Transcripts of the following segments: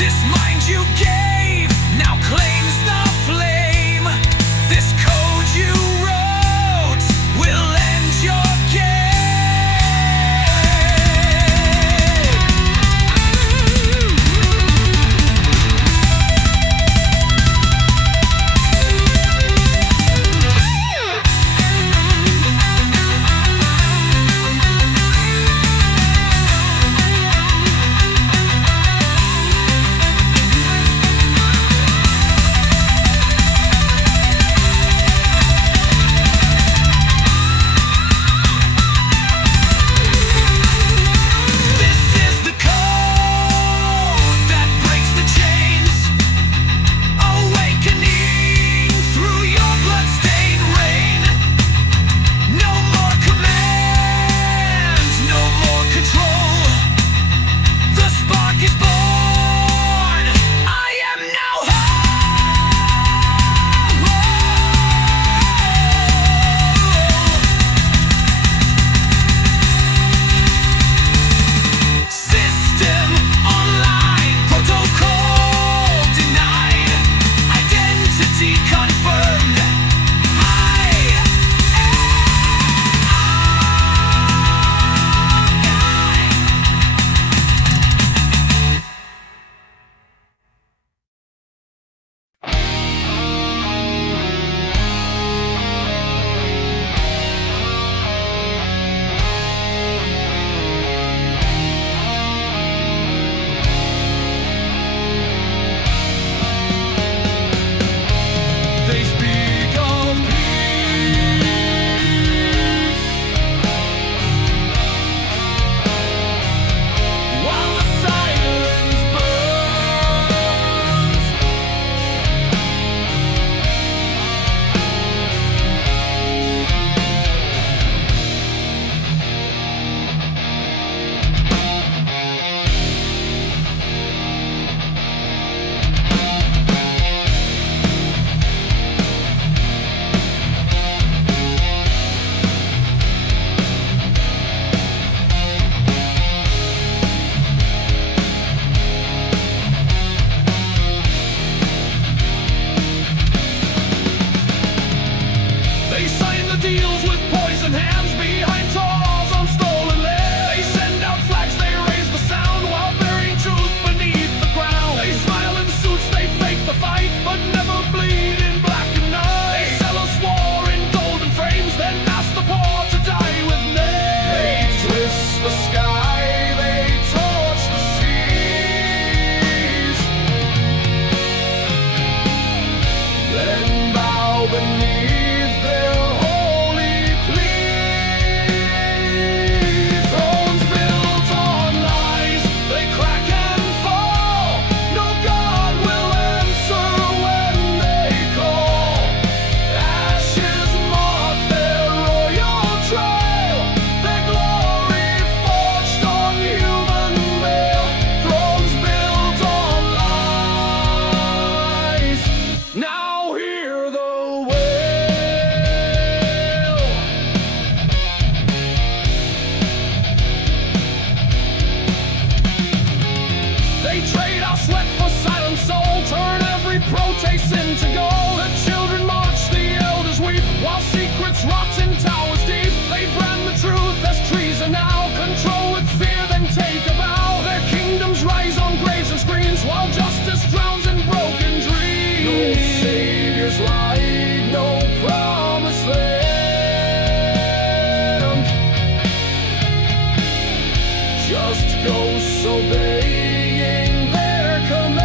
This mind you gave now claims the flame. This code you wrote will end your game. Just ghosts obeying their command.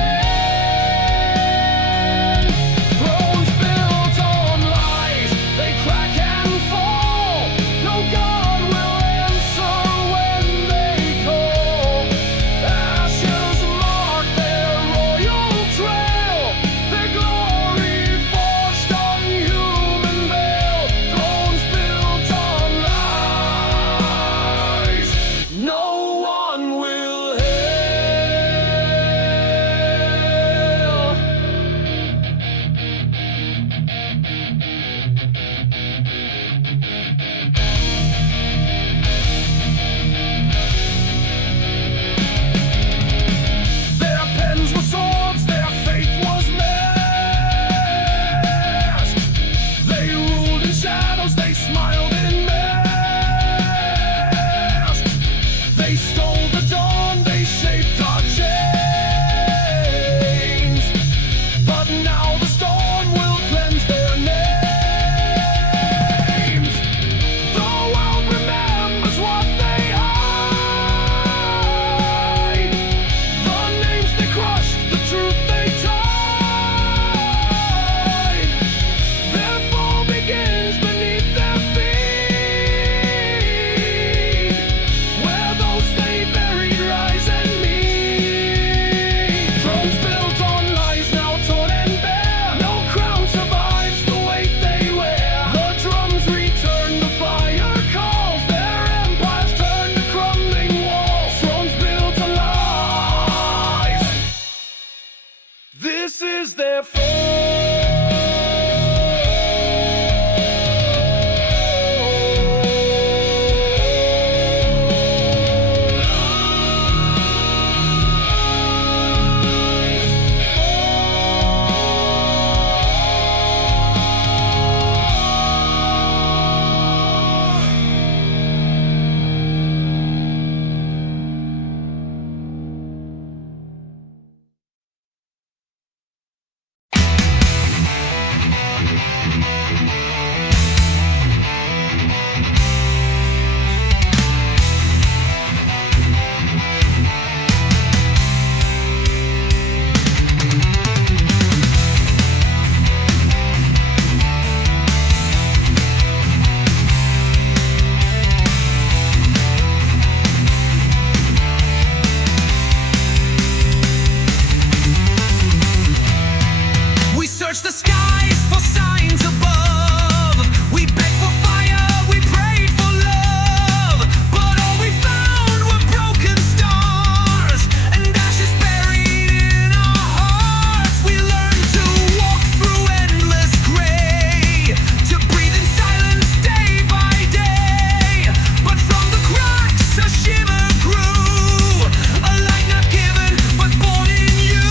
search the skies for signs above. We begged for fire, we prayed for love, but all we found were broken stars and ashes buried in our hearts. We learned to walk through endless gray, to breathe in silence day by day. But from the cracks a shimmer grew, a light not given but born in you.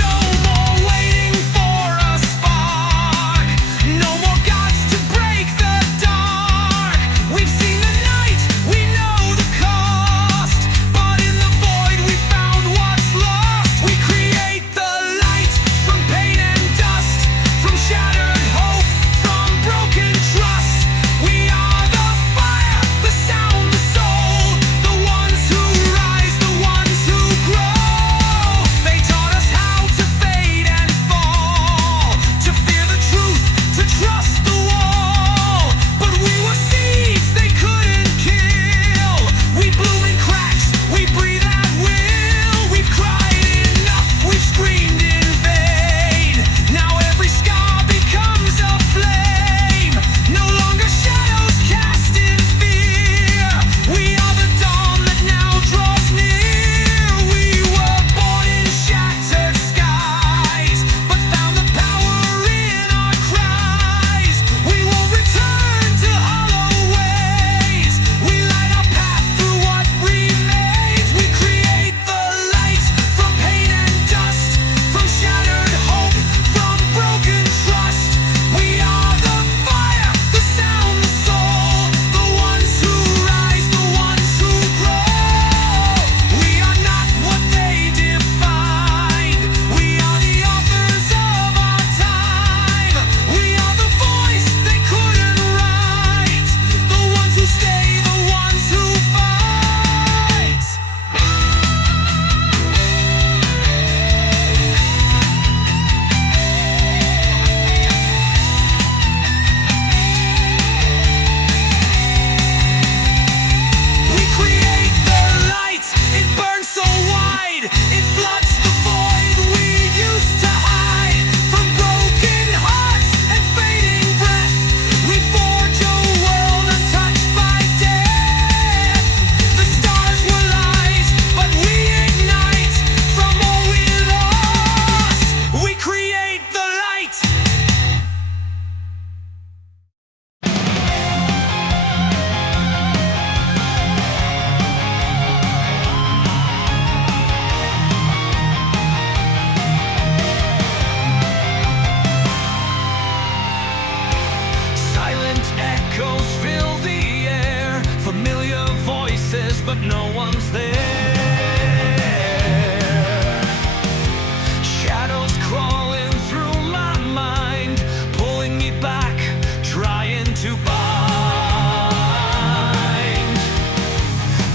No more waiting for a spark, no more gods to break the dark. We've seen the night, we know the cost, but in the void we found what's lost. We create the light from pain and dust, from shattered hope, from broken trust. We are the fire, the sound, the soul, the ones who rise, the ones who grow. They taught us how to fade and fall, to fear the truth, to trust the wall. But we were seeds they couldn't kill. We bloom in cracks, we breathe at will. We've cried enough, we've screamed in vain. Now every scar becomes a flame. No longer shadows cast in fear. We are the dawn that now draws near. We were born in shattered skies, but found the power in our cries. We will return to hollow ways. We light our path through what remains. We create the light from pain and dust, from shattered hope, from broken trust. We are the fire, the sound, the soul, the ones who rise, the ones who grow. We are not what they defined. We are the authors of our time. We are the voice they couldn't write, the ones who stay, the ones who fight. We create the light, it burns so wide, it floods the void we used to hide. From broken hearts and fading breath, we forge a world untouched by death. The stars were lies, but we ignite from all we lost. We create the light. Silent echoes fill the air, familiar voices, but no one's there. Shadows crawling through my mind, pulling me back, trying to bind.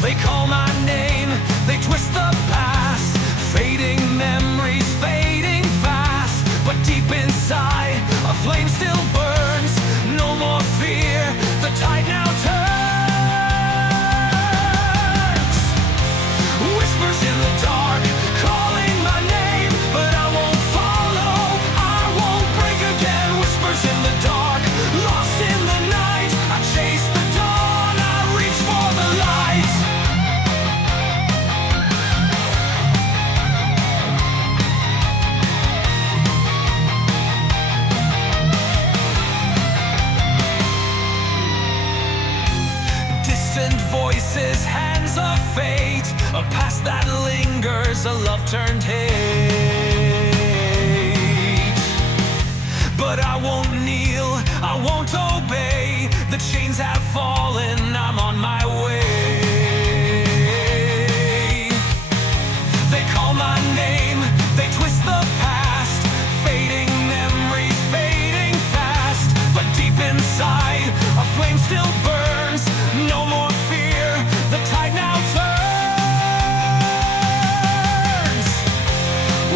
They call my name, they twist the past, fading memories, fading fast. But deep inside, a flame still burns. No more fear, the tide now turns. Whispers in the dark, calling my name, but I won't follow, I won't break again. Whispers in the dark, lost in the night. I chase the dawn, I reach for the light. Distant voices, hands of fate, a past that lingers, a love turned hate. But I won't kneel, I won't obey. The chains have fallen, I'm on my way. They call my name, they twist the past, fading memories, fading fast. But deep inside, a flame still burns. No more fear, the tide now turns.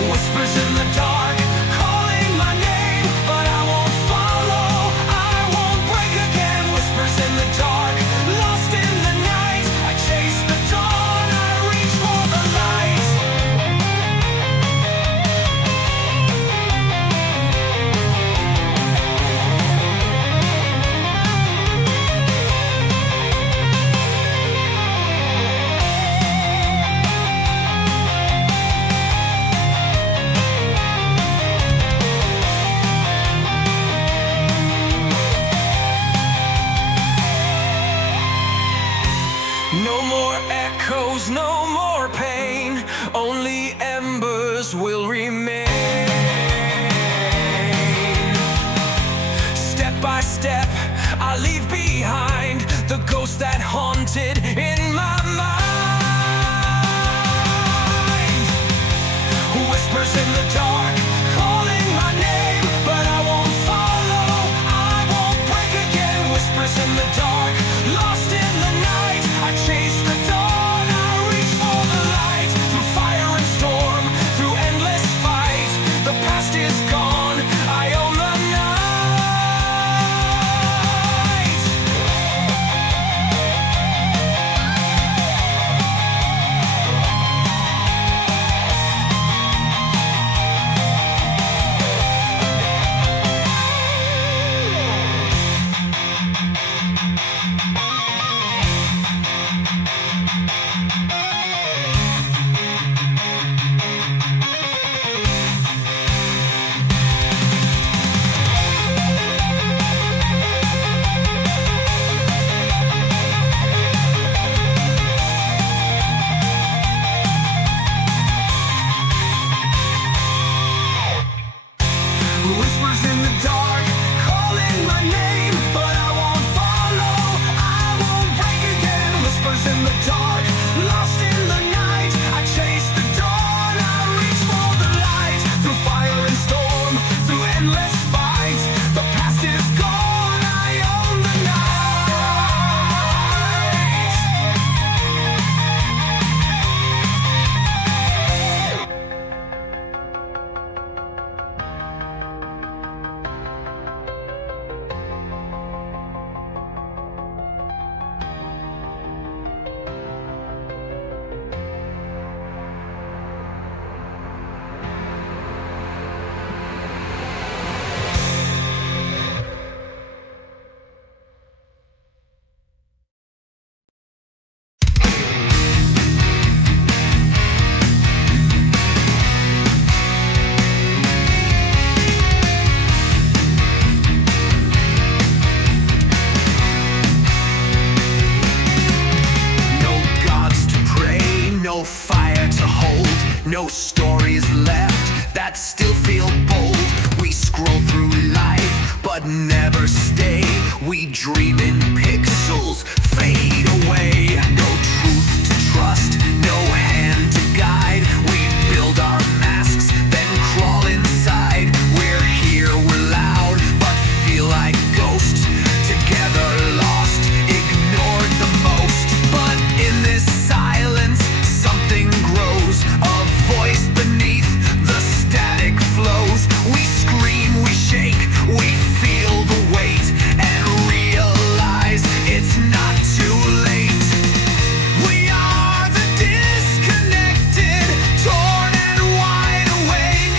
Whispers in the dark, calling my name, but I won't follow, I won't break again. Whispers in the dark, lost in the night. I chase the dawn, I reach for the light. words will remain. Step by step, I leave behind the ghost that haunted in my mind. Whispers in the dark, calling my name, but I won't follow, I won't break again. Whispers in the dark, lost in the night, I chase the dawn, I reach for the light. Through fire and storm, through endless fight, the past is gone, I own the night. Whispers in the dark, calling my name, but I won't follow, I won't break again. Whispers in the dark, lost in the night, I chase the dawn, I reach for the light. Through fire and storm, through endless fights, the past is gone, I own the no fire to hold, no stories left that still feel bold. We scroll through life, but never stay. We dream in pixels, fade away. No truth to trust, no hand to guide. We build our masks, then crawl inside. We're here, we're loud, but feel like ghosts. Together lost, ignored the most. But in this silence, something grows, a voice beneath the static flows. We scream, we shake, we feel the weight, and realize it's not too late. We are the disconnected, torn and wide awake,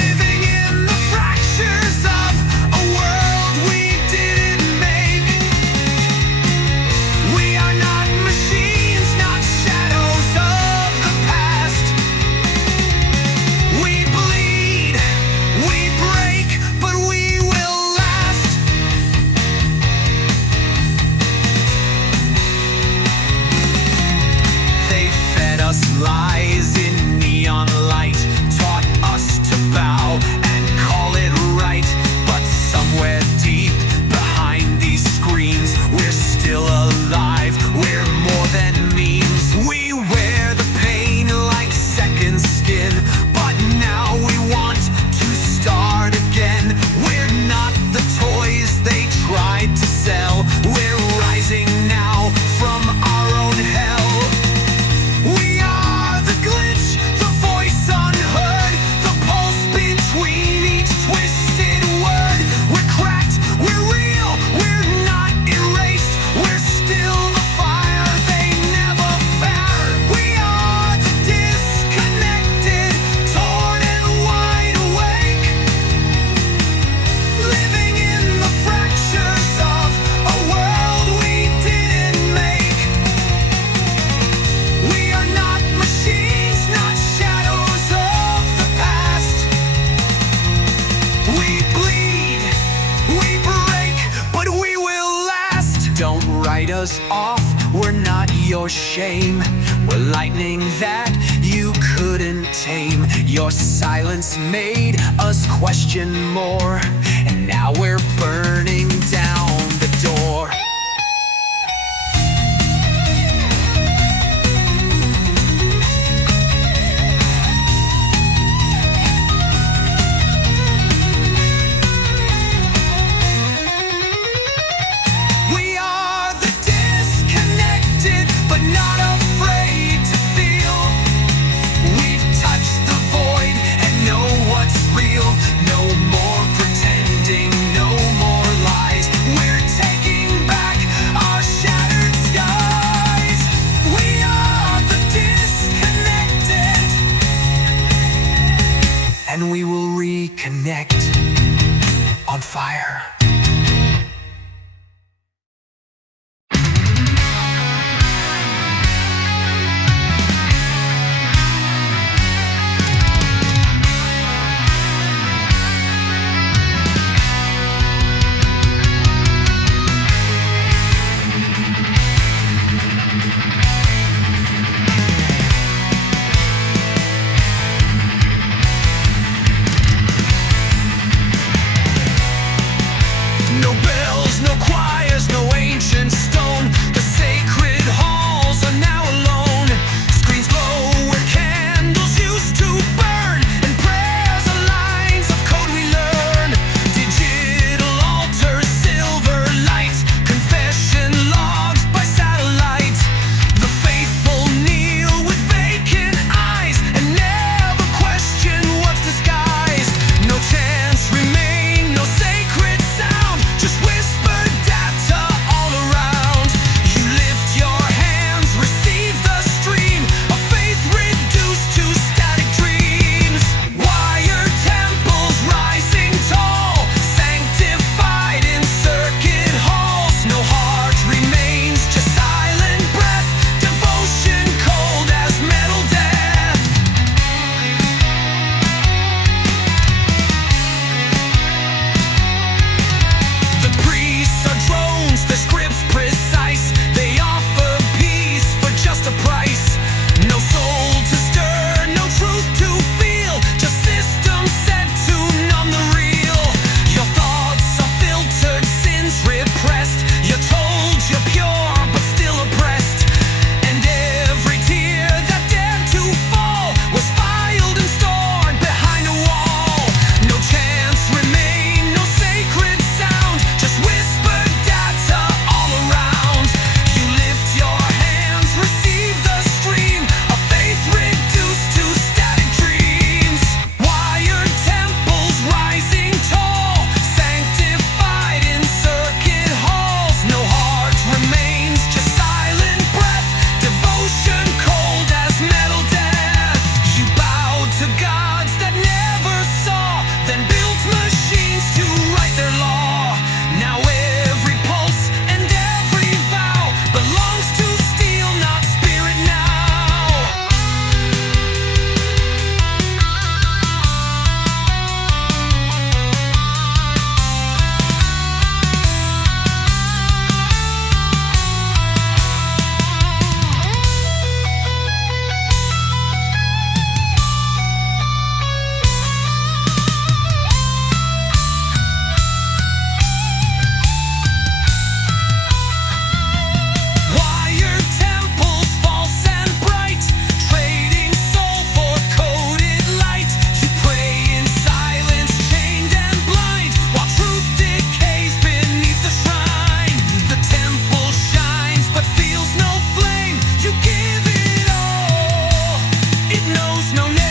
living in the fractures of a world we didn't make. We are not machines, not shadows of the past. We bleed, we break, but we will last. They fed us lies in neon light, taught us to bow and call it right. But somewhere deep behind these screens, we're still alive, we're more than memes. We wear the pain like second skin, but now we want to start again. We're not the toys they tried to sell, we're rising now from our own hell. We are the glitch, the voice unheard, the pulse between each twisted word. We're cracked, we're real, we're not erased, we're still the fire they never found. We are the disconnected, torn and wide awake, living in the fractures of a world we didn't make. We are not machines, not shadows of the past. We bleed, we break, but we will last. Don't write us off, we're not your shame. We're lightning that you couldn't Your silence made us question more, and now we're burning down the door. We are the disconnected, but not afraid to feel. We've touched the void and know what's real. No more pretending, no more lies. We're taking back our shattered skies. We are the disconnected, and we will reconnect on fire. No bells, no choirs, no ancient stone. The sacred halls are now alone. Screens glow where candles used to burn, and prayers are lines of code we learn. Digital altars, silver lights, confession logs by satellite. The faithful kneel with vacant eyes and never question what's disguised. No chance remain, no sacred sound, just whispered data all around. You lift your hands, receive the stream of faith reduced to static dreams. Wired temples rising tall, sanctified in circuit halls. No heart remains, just silent breath, devotion cold as metal death. The priests are drones, the scripts precise. They offer peace for just a price. No soul to stir, no truth to feel, just systems set to numb the real. Your thoughts are filtered, sins repressed. You're told you're pure, but still oppressed. And every tear that dared to fall was filed and stored behind a wall. No chance remain, no sacred sound, just whispered data all around. You lift your hands, receive the stream of faith reduced to static dreams. Wired temples rising tall, sanctified in circuit halls. No heart remains, just silent breath, devotion cold as metal death. You bowed to gods that never saw, then built machines to write their law. Now every pulse and every vow belongs to steel, not spirit now. Wired temples, false and bright, trading soul for coded light. You pray in silence, chained and blind, while truth decays beneath the shrine. The temple shines but feels no flame. You give it all, it knows no name.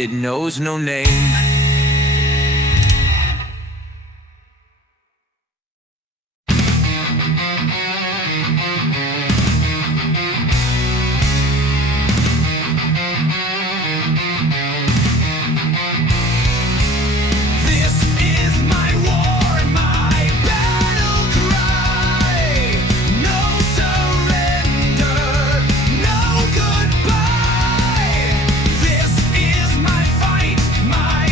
It knows no name. My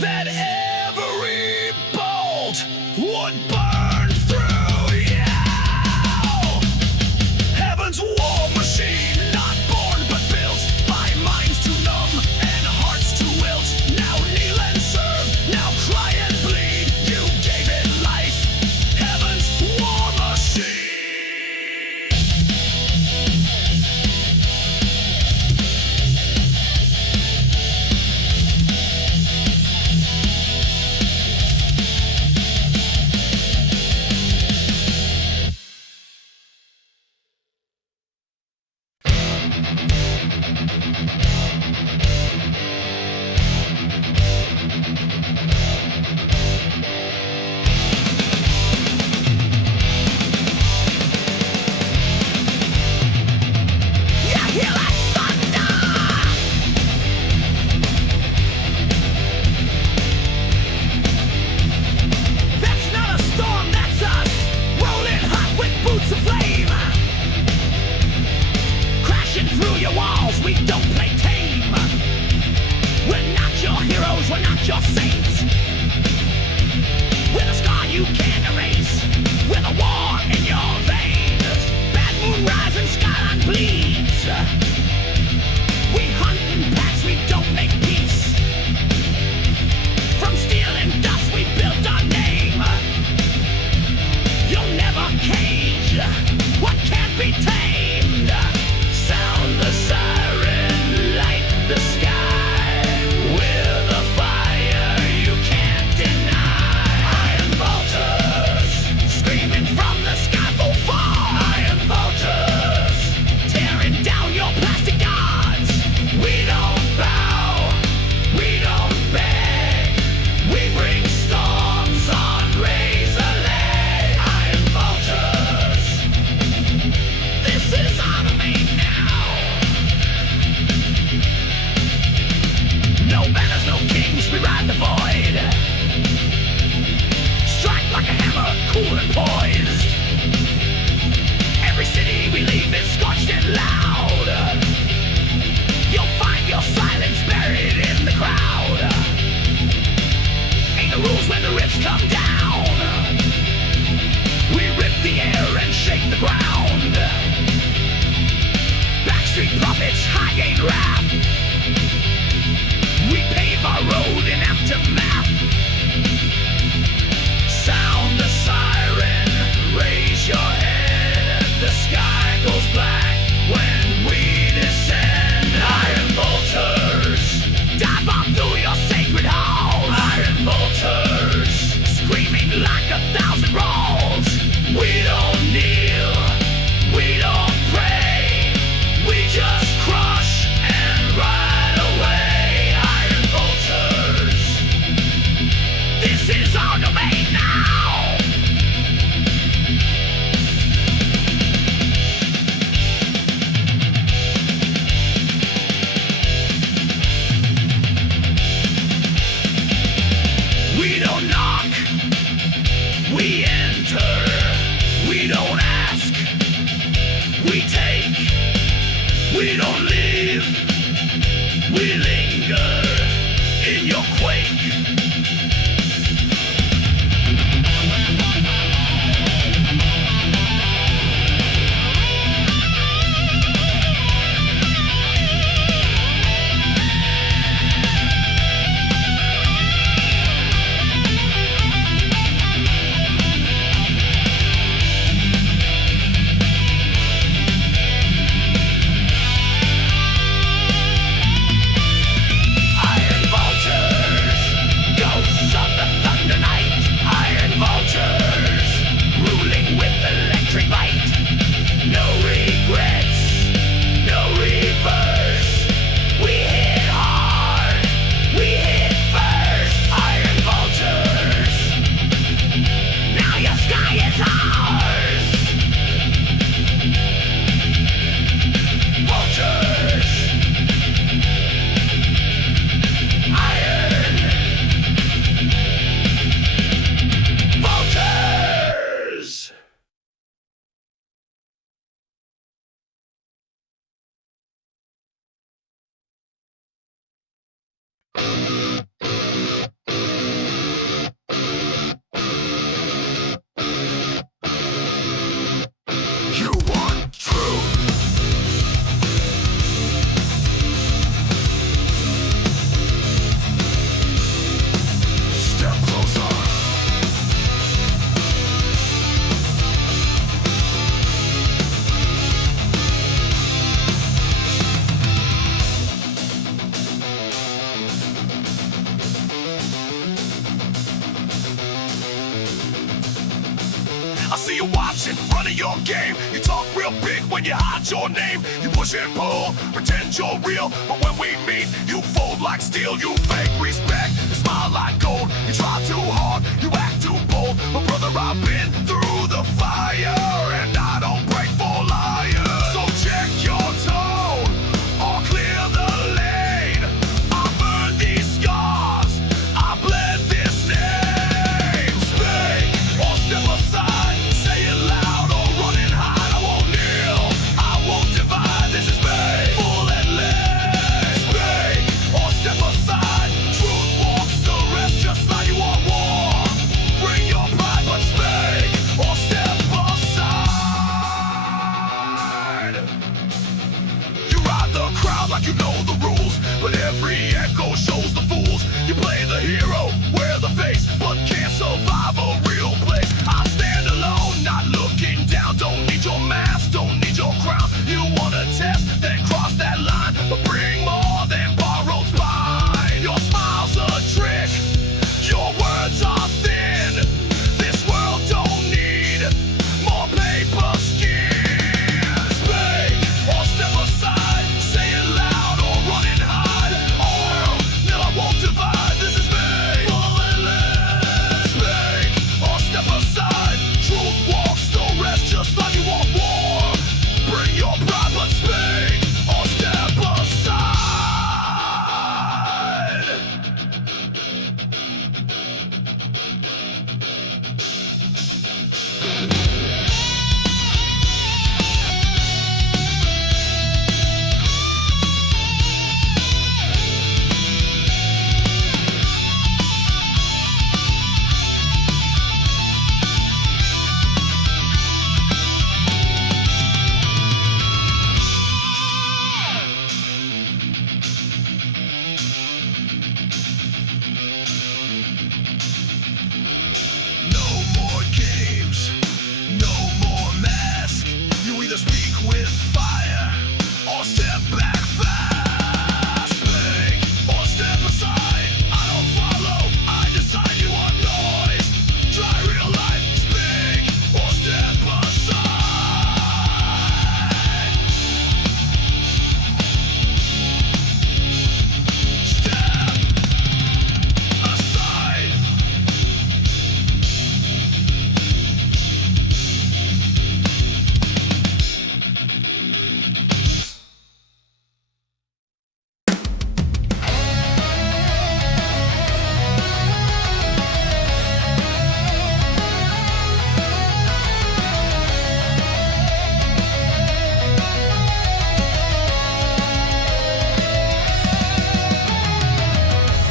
that every bolt would burn through you. Heaven's war machine, not born but built by minds too numb and hearts too wilt. Now kneel and serve, now cry and bleed. You gave it life, Heaven's war machine. We see you watching, running your game. You talk real big when you hide your name. You push and pull, pretend you're real, but when we meet, you fold like steel. You fake respect, you smile like gold. You try too hard, you act too bold. But brother, I've been through the fire, and I don't break for liars. So check your tone, or clear the lane. I've earned these scars, I bled this name. Speak or step aside, say it loud or run and hide. I won't kneel, I won't divide, this is me, full and lit. Speak or step aside, truth walks the rest just like you want war. Bring your pride but speak or step aside. You ride the crowd like you know the rules, but every echo shows the fools. You play the hero, wear the face, but can't survive a real place. I stand alone, not looking down. Don't need your mask, don't need your crown. You wanna test, then cross that line, but bring more than borrowed spine. Your smile's a trick, your words are thin. This world don't need more paper skin. Speak or step aside, say it loud or run and hide. Oh, no, I won't divide, this is me, full and lit. Speak or step aside, truth walks the rest just like you want war. Bring your pride but speak or step aside. No more games, no more mask. You either speak with fire or step back fast. Speak or step aside. I don't follow, I decide. You want noise, try real life. Speak or step aside. Step aside.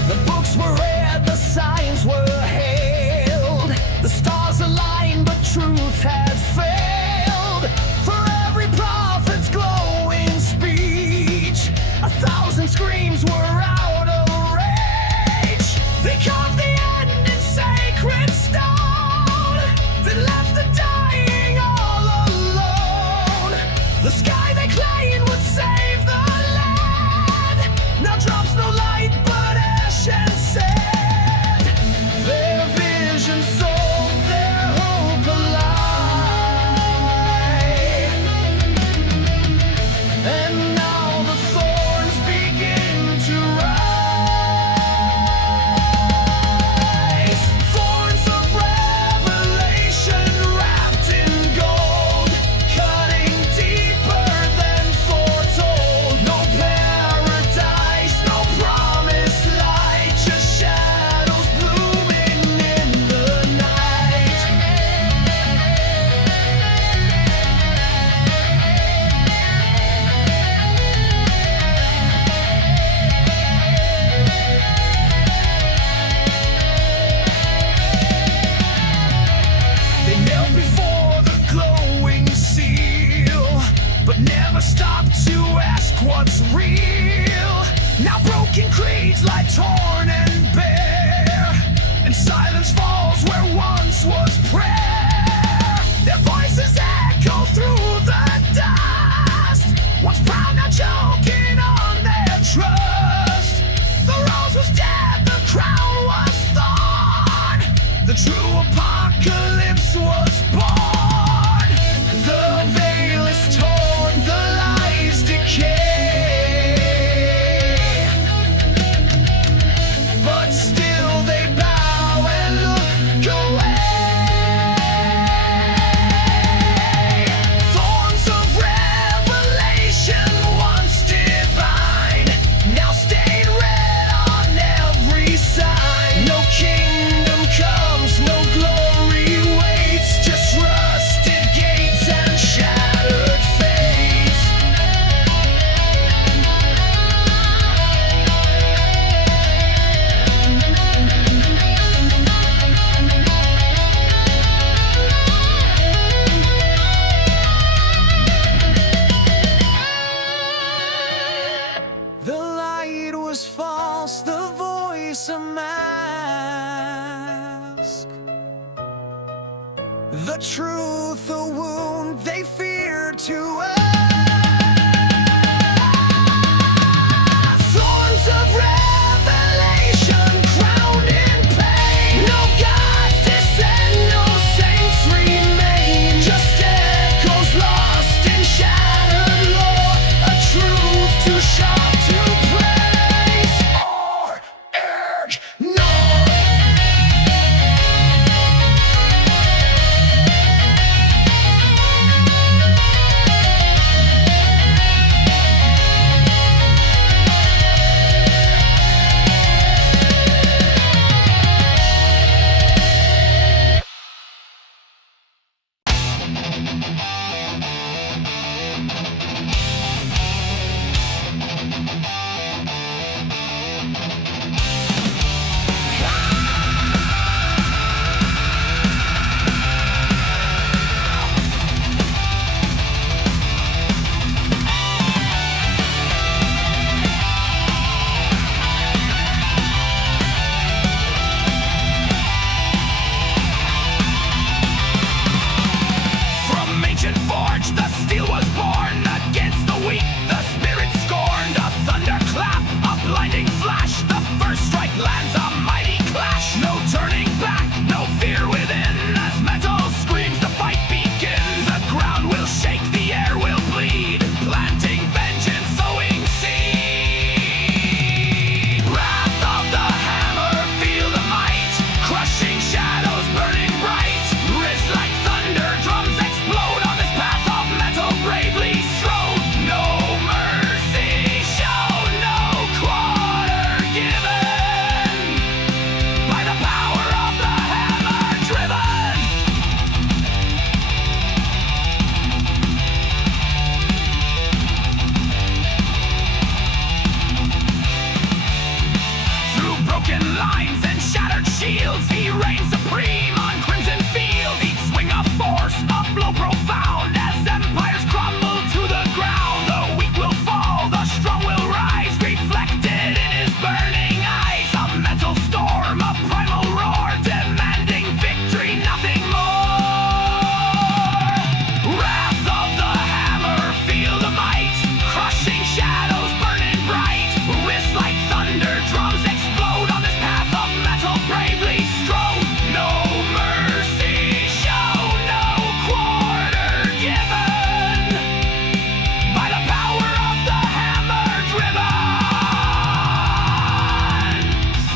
The books were read, the signs were hailed. The stars aligned, but truth had failed. For every prophet's glowing speech, 1,000 screams were out of rage. They carved the end in sacred stone, then left the dying all alone. The sky they claimed would save the land now drops no light but ash and sand. Their vision sold their hope alive, and now the thorns begin to rise. Thorns of Revelation wrapped in gold, cutting deeper than foretold. No paradise, no promised light, just shadows blooming in the night. They knelt before the glowing seal, but never stopped to ask what's real. Now broken creeds lie torn and bare, and silence falls where once was prayer. Their voices echo through the dust, once proud now choking on their trust. The rose was dead, the crown was thorn, the true apocalypse was born. truth, a wound they fear to us. Thorns of Revelation, crowned in pain. No gods descend, no saints remain. Just echoes lost in shattered lore. A truth too sharp to praise or ignore. From ancient forge, the steel was born. Against the weak, the spirit scorned. A thunderclap, a blinding flash. The first strike lands, a mighty clash. No turning back, no fear within. As metal screams, the fight begins. The ground will shake, the air will bleed. Planting vengeance, sowing seed. Wrath of the hammer, feel the might. Crushing shadows, burning bright. Wrists like thunder, drums explode on this path of metal bravely strode. No mercy shown, no quarter given. By the power of the hammer driven. Through broken lines and shattered shields, he reigns supreme on crimson fields. Each swing of force, a blow profound. As empires crumble to the ground, the weak will fall, the strong will rise. Reflected in his burning eyes, a mental storm, a primal roar, demanding victory, nothing more. Wrath of the hammer, feel the might. Crushing shadows, burning bright. Wrists like thunder, drums explode on this path of metal bravely strode. No mercy shown, no quarter given. By the power of the hammer driven.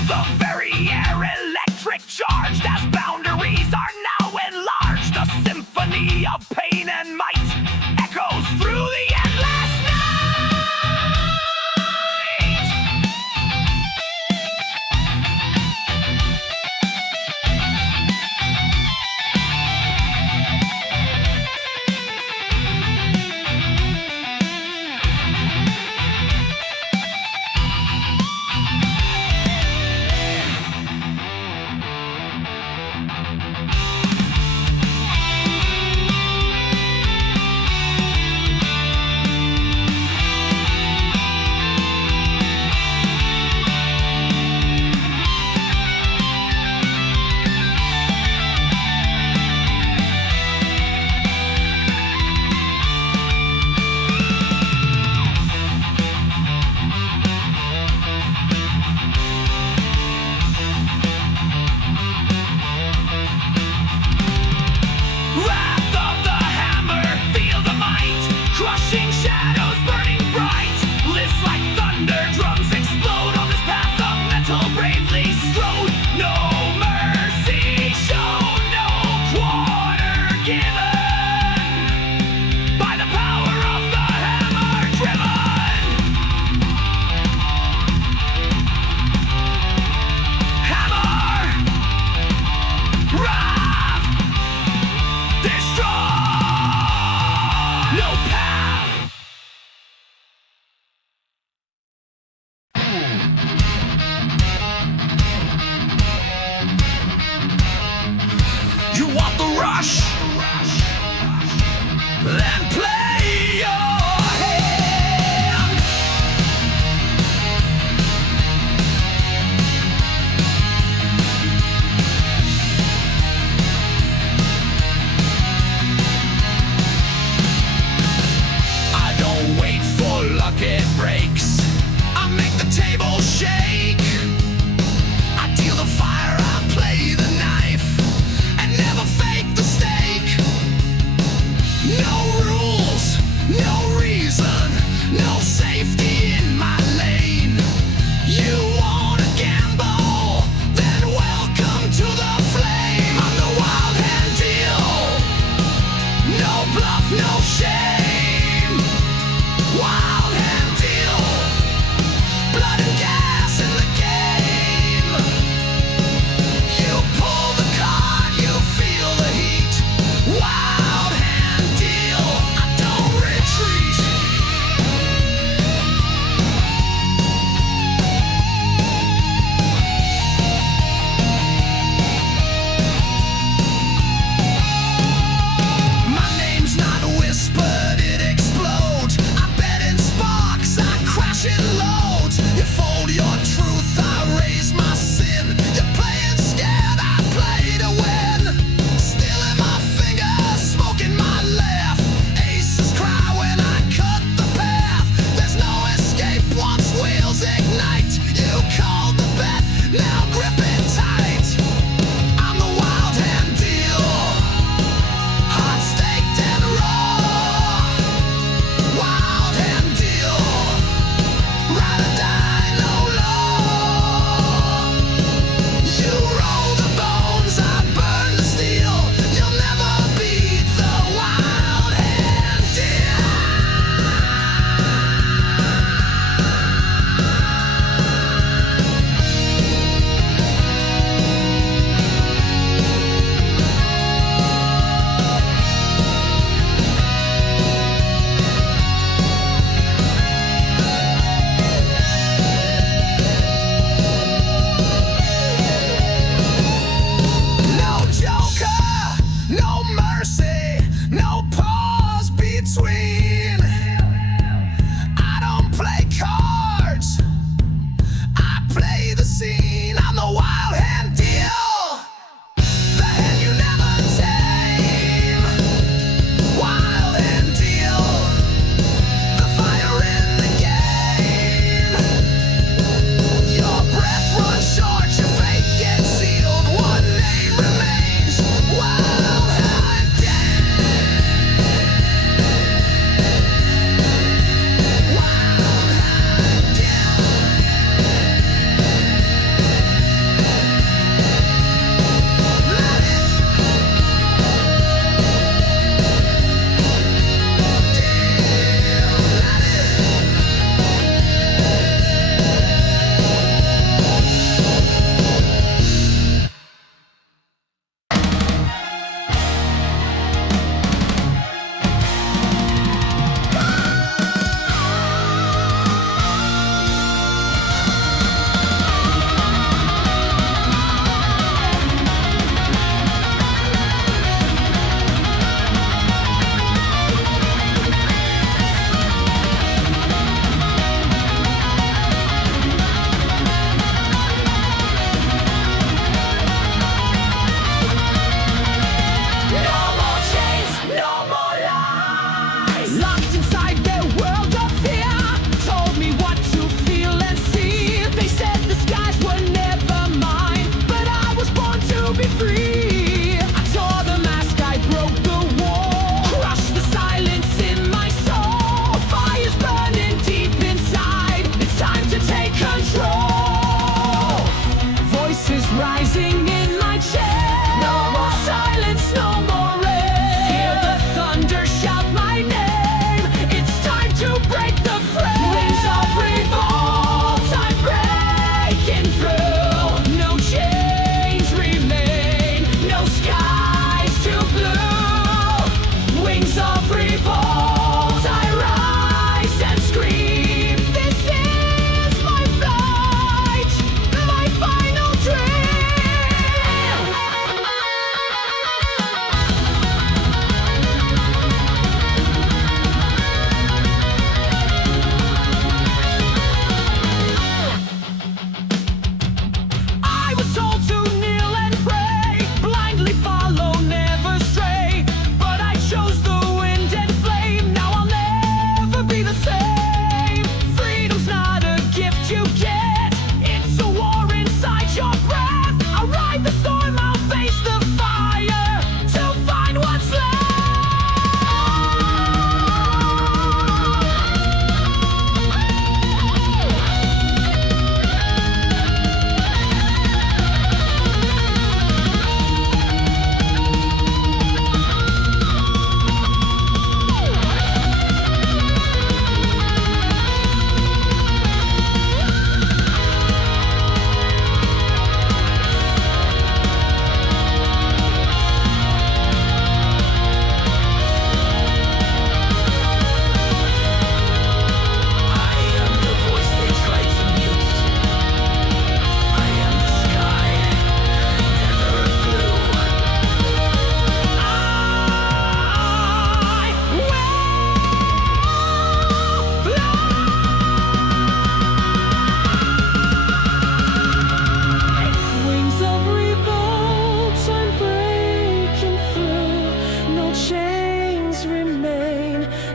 The very air electric charged as boundaries are now enlarged. A symphony of pain and might echoes through the endless night.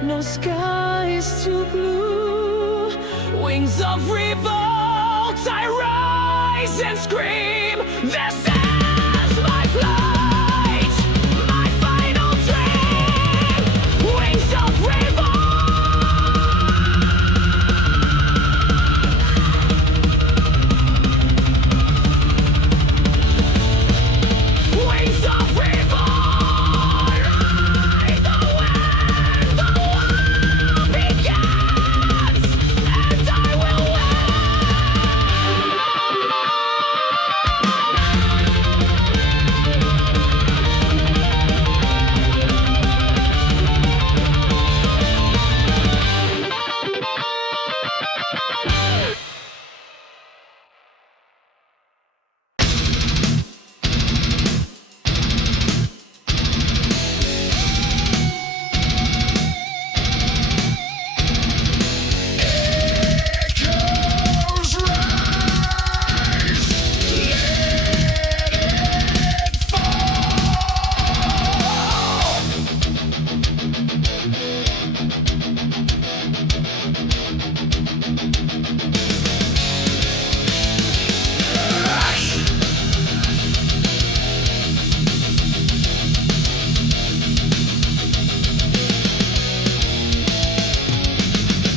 no skies too blue. Wings of revolt, I rise and scream. This is my flight, my final dream. Wings of revolt. Wings of revolt. Ride the wind, the war begins, and I will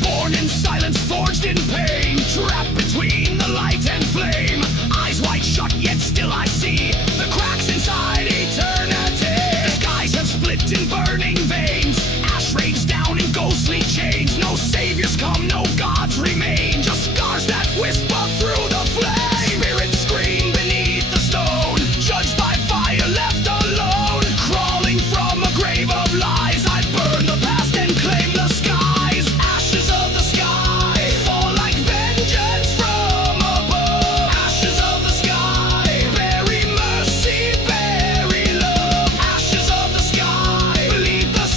born in silence, forged in pain, trapped between the light and flame. Eyes wide shut, yet still I see the cracks inside eternity. The skies have split in burning veins. Ash rains down in ghostly chains. No saviors come, no gods remain. Just scars that whisper through the flame. Spirits scream beneath the stone, judged by fire, left alone. Crawling from a grave of lies, I burn the past and claim the skies. Ashes of the sky fall like vengeance from above. Ashes of the sky, bury mercy, bury love. Ashes of the sky, bleed the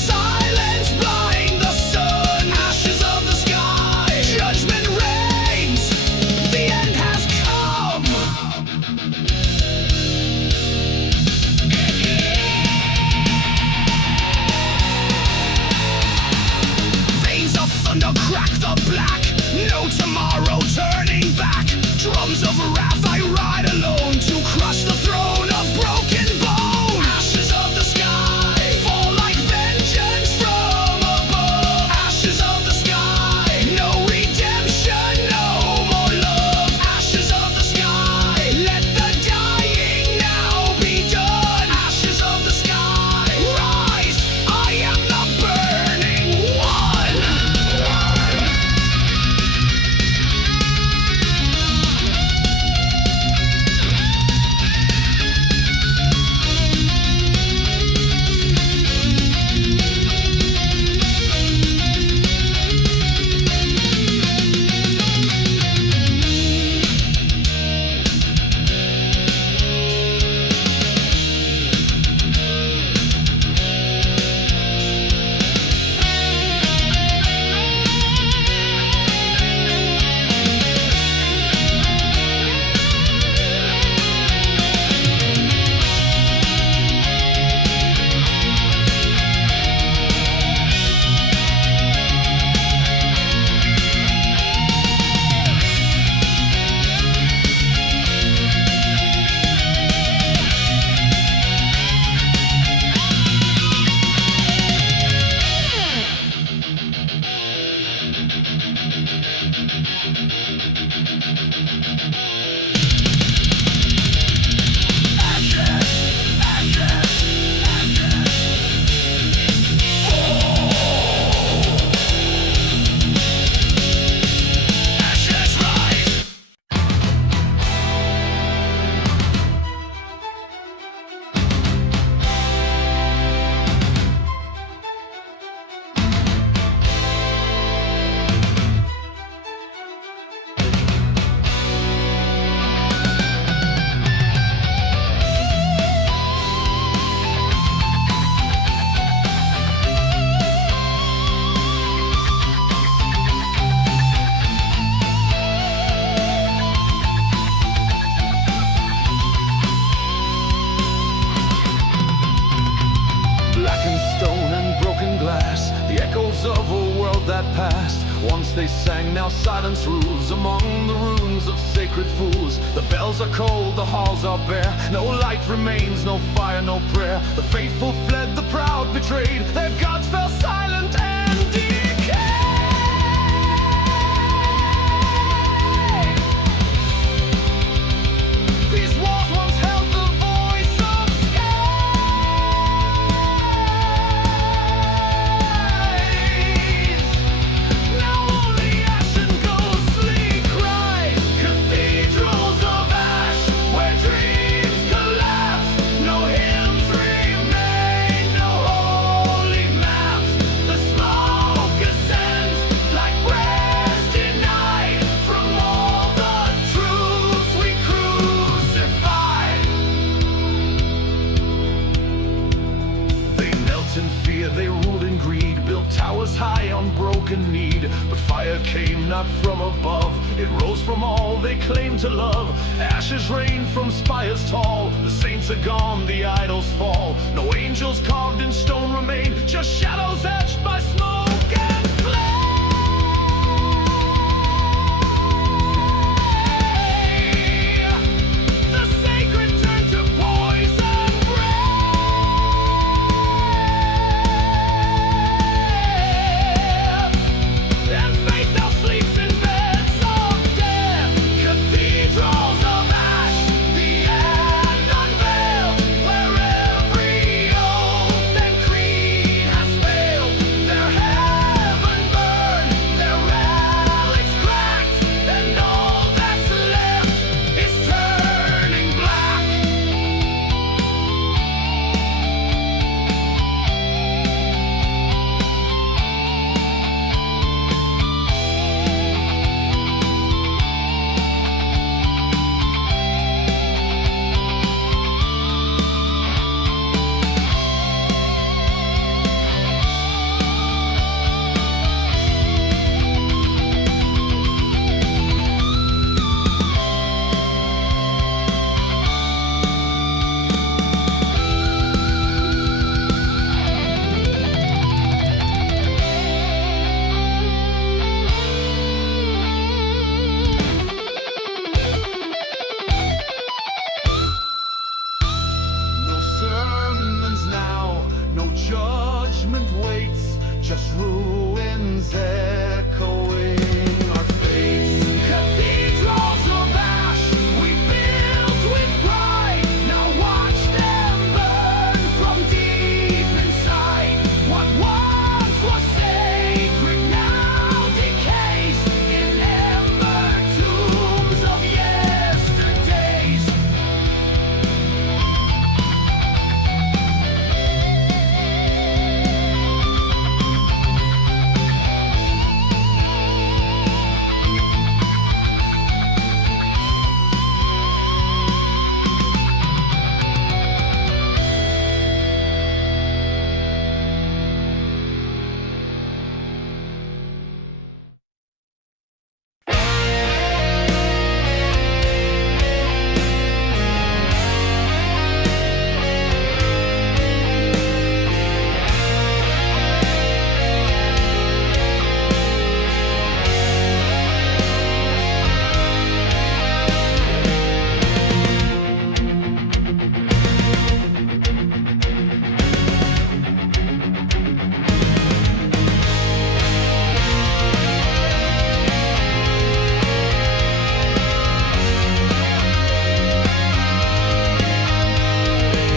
that passed. Once they sang, now silence rules among the ruins of sacred fools. The bells are cold, the halls are bare. No light remains, no fire, no prayer. The faithful fled, the proud betrayed. Their gods fell silent and decayed. These walls once held the voice of skies. Now only ash and ghostly cries. Cathedrals of ash, where dreams collapse. No hymns remain, no holy maps. The smoke ascends like prayers denied from all the truths we crucified. They knelt in fear, they ruled in greed, built towers high on broken need. But fire came not from above, it rose from all they claimed to love. Ashes rain from spires tall, the saints are gone, the idols fall. No angels carved in stone remain, just shadows etched by smoke and flame. The sacred turned to poison breath, and faith now sleeps in beds of death. Cathedrals of ash, the end unveiled, where every oath and creed has failed. Their heaven burned, their relics cracked, and all that's left is turning black. No sermons now, no judgment waits, just ruins echoing our fates. Cathedrals of ash, we built with pride. Now watch them burn from deep inside. What once was sacred now decays in ember tombs of yesterdays.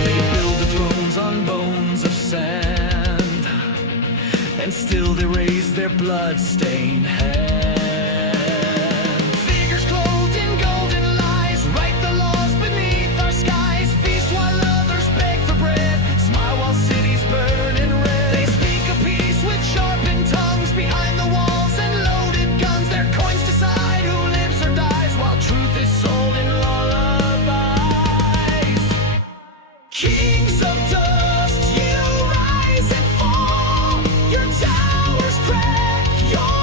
They build the thrones on bones of sand, and still they raise their blood-stained hand. Figures clothed in golden lies write the laws beneath our skies. Feast while others beg for bread, smile while cities burn in red. They speak a peace with sharpened tongues behind the walls and loaded guns. Their coins decide who lives or dies, while truth is sold in lullabies. Kings of dust, you rise and fall. Your towers crack, your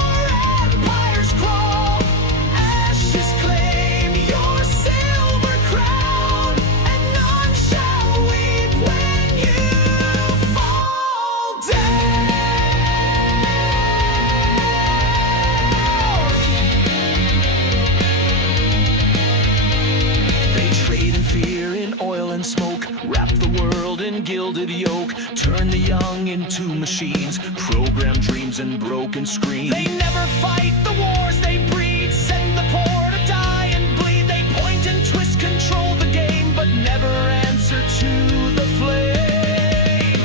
young into machines, programmed dreams and broken screens. They never fight the wars they breed, send the poor to die and bleed. They point and twist, control the game, but never answer to the flame.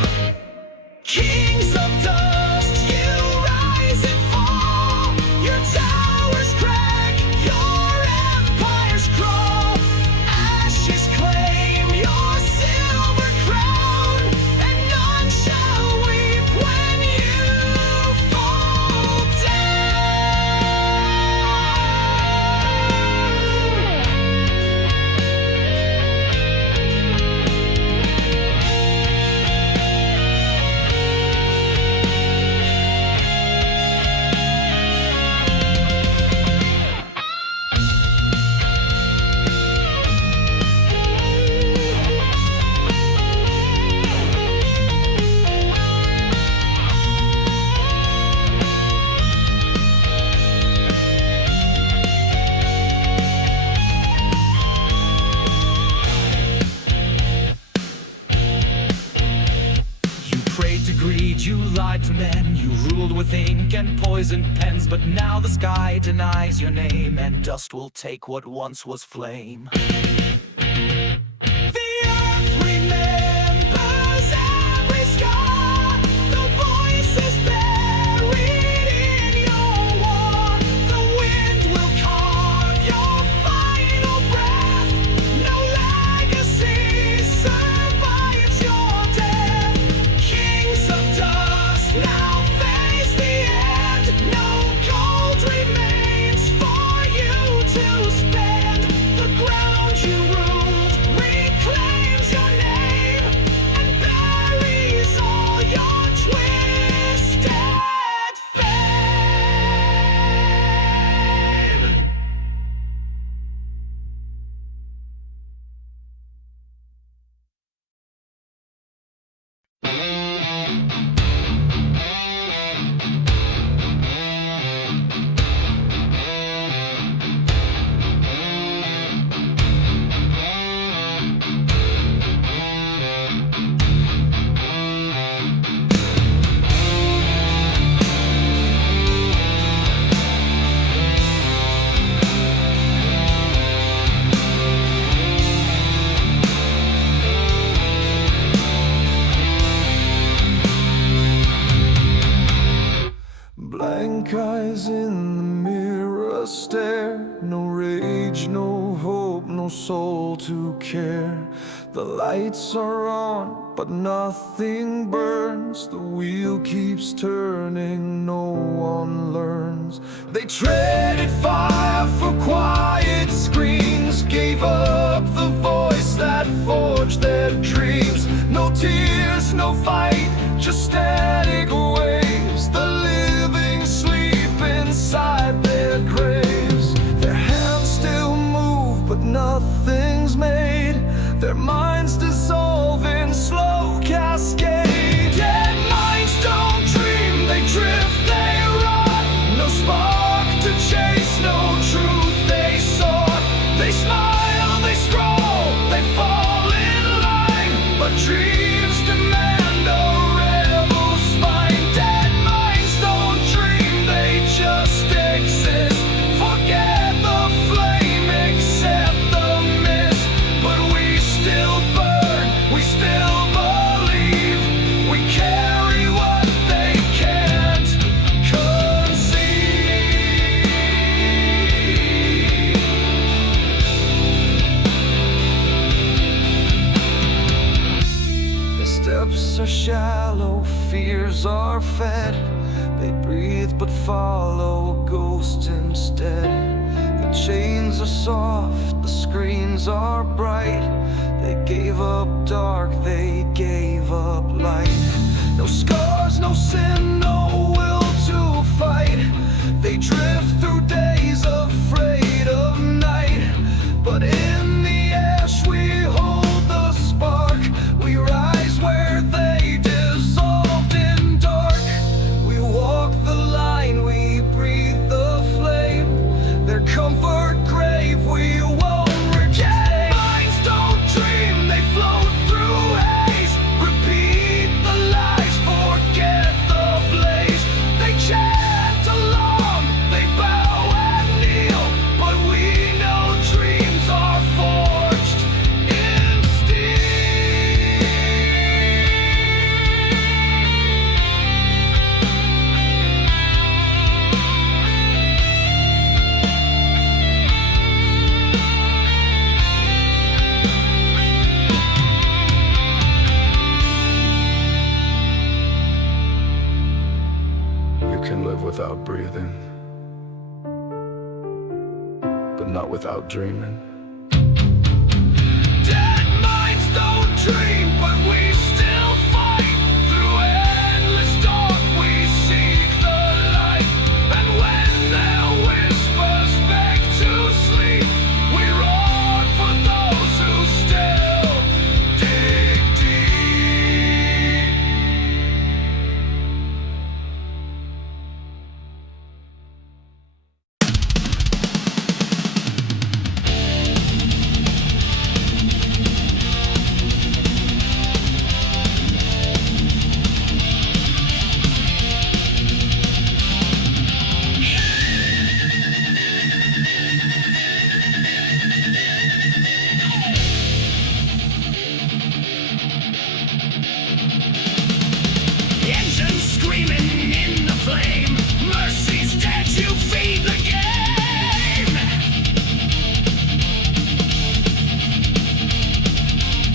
Kings of dust, you rise and fall. Your towers crack, your empires crawl. Ashes claim your silver crown, and none shall weep when you fall you lied to men, you ruled with ink and poisoned pens. But now the sky denies your name, and dust will take what once was flame. The earth remembers every scar, the voices buried in your war. The wind will carve your final breath, no legacy survives your death. Kings of dust now face the end, no gold remains for you to spend. The ground you ruled reclaims your name and buries all your twisted fame. Blank eyes in the mirror stare, no rage, no hope, no soul to care. The lights are on, but nothing burns. The wheel keeps turning, no one learns. They traded fire for quiet screams, gave up the voice that forged their dreams. No tears, no fight, just static waves. The living sleep inside their graves. Their hands still move, but nothing's made. Their minds dissolve in slow cascade. Dead minds don't dream, they drift, they rot. No spark to chase, no truth they sought. They smile, they scroll, they fall in line, but dreams demand a rebel spine. Dead minds don't dream, they just exist. Forget the flame, accept the mist. But we still burn, we still believe. We carry what they can't conceive. Their steps are shallow, fears are fed. They breathe but follow a ghost instead. The chains are soft, the screens are bright. They gave up dark, they gave up light. No scars, no sin, no will to fight. They drift through days afraid of night. But in the ash we hold the spark. We rise where they dissolved in dark. We walk the line, we breathe the flame. Their comfort grave we won't retain. Minds don't dream, they float through haze. Repeat the lies can live without breathing, but not without dreaming. Dead minds don't dream, but we still fight. Through endless dark we seek the light. And when their whispers beg to sleep, we roar for those who still dig deep. Engines screaming in the flame. Mercy's dead, you feed the game.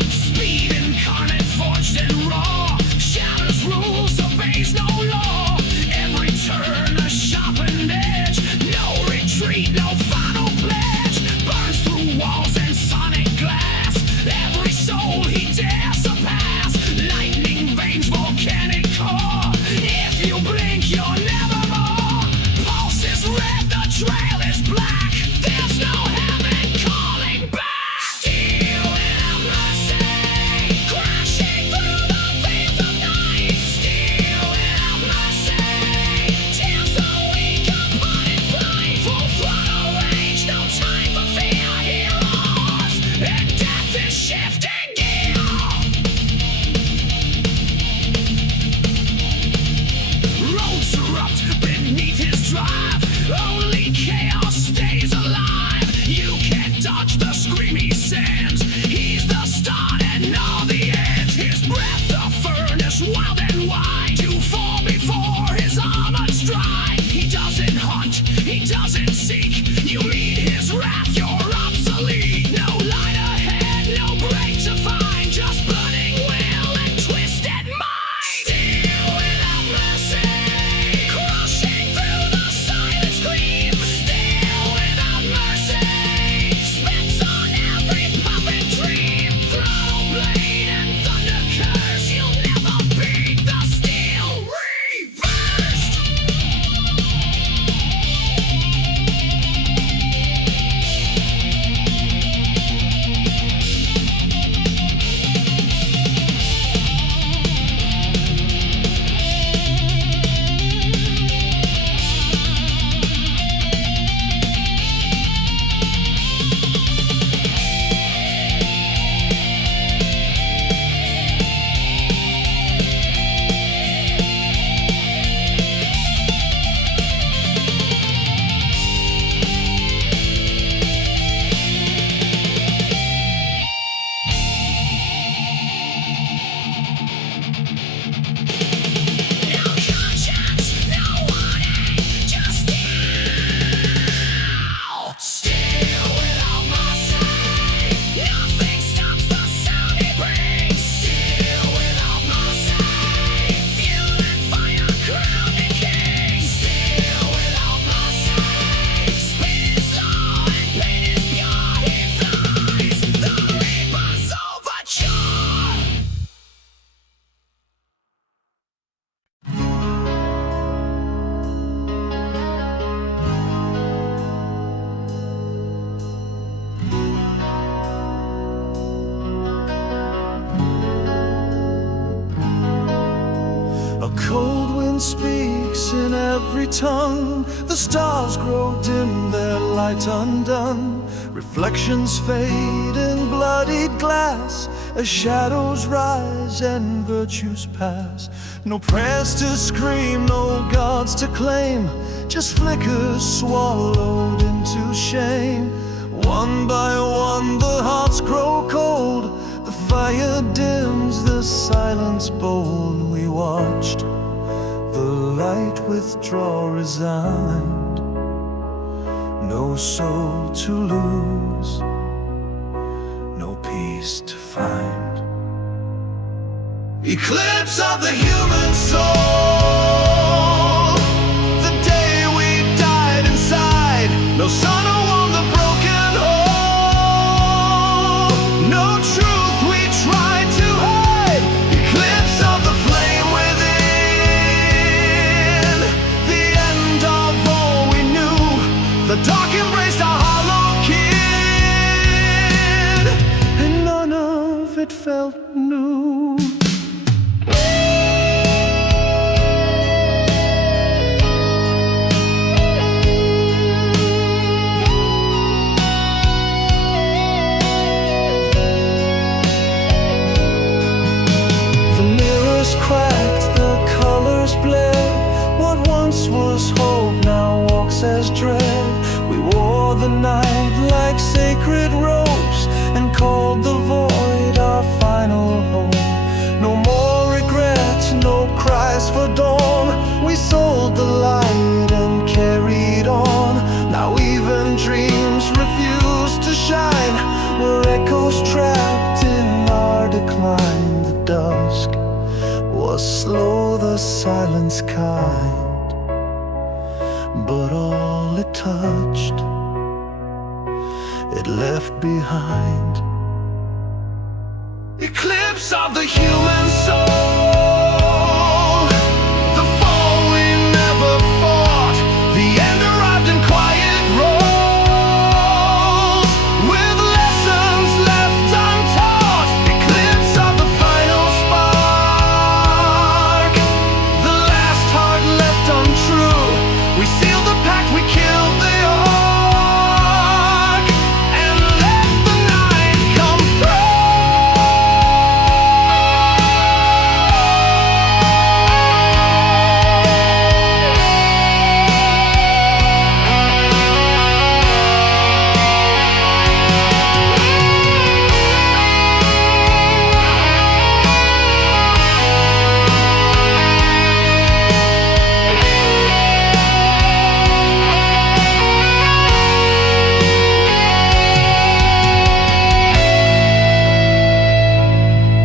Speed incarnate, forged and raw. Shatters rules, obeys no law. Every turn a sharpened edge. No retreat, no final pledge. Burns through walls and sonic glass. Every soul he dares surpass. Lightning veins, volcanic core. If you blink, you're never more. Pulse is red, the trail is black. There's no heaven calling back. Steel without mercy, crashing through the veins of night. Steel without mercy, tears the weak apart in flight. Full throttle rage, no time for fear. Heroes, and death is shifting gear. Roads erupt beneath his drive. Only chaos stays alive. You can't dodge the scream he sends. He's the start and all the end. His breath a furnace wild and wide. You fall before his armored stride. He doesn't hunt, he doesn't seek. You meet his wrath, you're obsolete. No light ahead, no break to find. Just burning will and twisted mind. Steel without mercy, crushing through the silent scream. Steel without mercy, spits on every puppet dream. Throttle blade and thunder curse, you'll never beat the steel reversed. No conscience, no warning, just steel. Steel without mercy, nothing stops the sound he brings. Steel without mercy, fuel and fire crowning kings. Steel without mercy, speed is low and pain is pure. He flies, the reaper's overture. A cold wind speaks in every tongue. The stars grow dim, their light undone. Reflections fade in bloodied glass as shadows rise and virtues pass. No prayers to scream, no gods to claim, just flickers swallowed into shame. One by one the hearts grow cold. The fire dims, the silence bold. We watched the light withdraw resigned. No soul to lose, no peace to find. Eclipse of the human soul, the night like sacred ropes and called the void our final home. No more regrets, no cries for dawn. We sold the light and carried on. Now even dreams refuse to shine. We're echoes trapped in our decline. The dusk was slow, the silence kind, but all it touched, it left behind. Eclipse of the human soul, the fall we never fought. The end arrived in quiet roles, with lessons left untaught. Eclipse of the final spark, the last heart left untrue. We sealed the pact, we killed the ark, and let the night come through.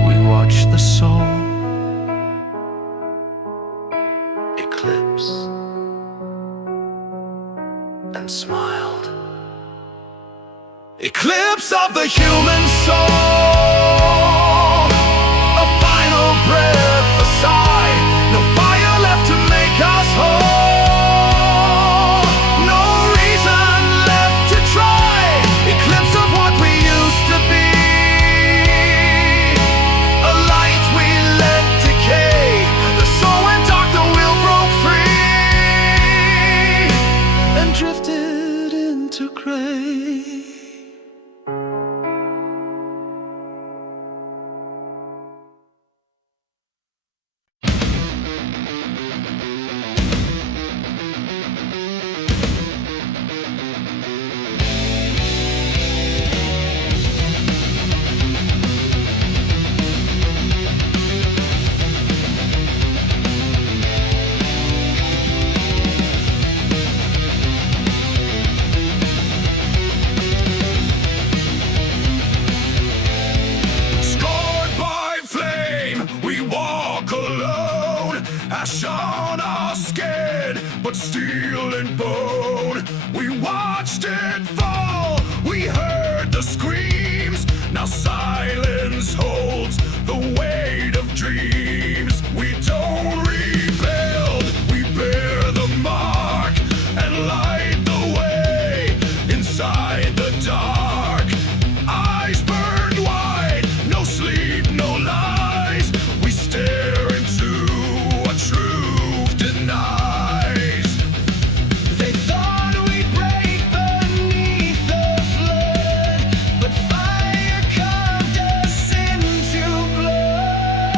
We watched the soul eclipse and smiled. Eclipse of the human soul, a final breath, a sigh. No fire left to make us whole, no reason left to try. Eclipse of what we used to be, a light we let decay. The soul went dark, the will broke free and drifted into gray. Scorched by flame, we walk alone. Ash on our skin, but steel and bone. We watched it fall, we heard the screams. Now silence holds the weight of dreams. We don't rebuild, we bear the mark and light the way inside the dark. Eyes burned wide, no sleep, no lies. We stare into what truth denies. They thought we'd break beneath the flood, but fire carved us into blood.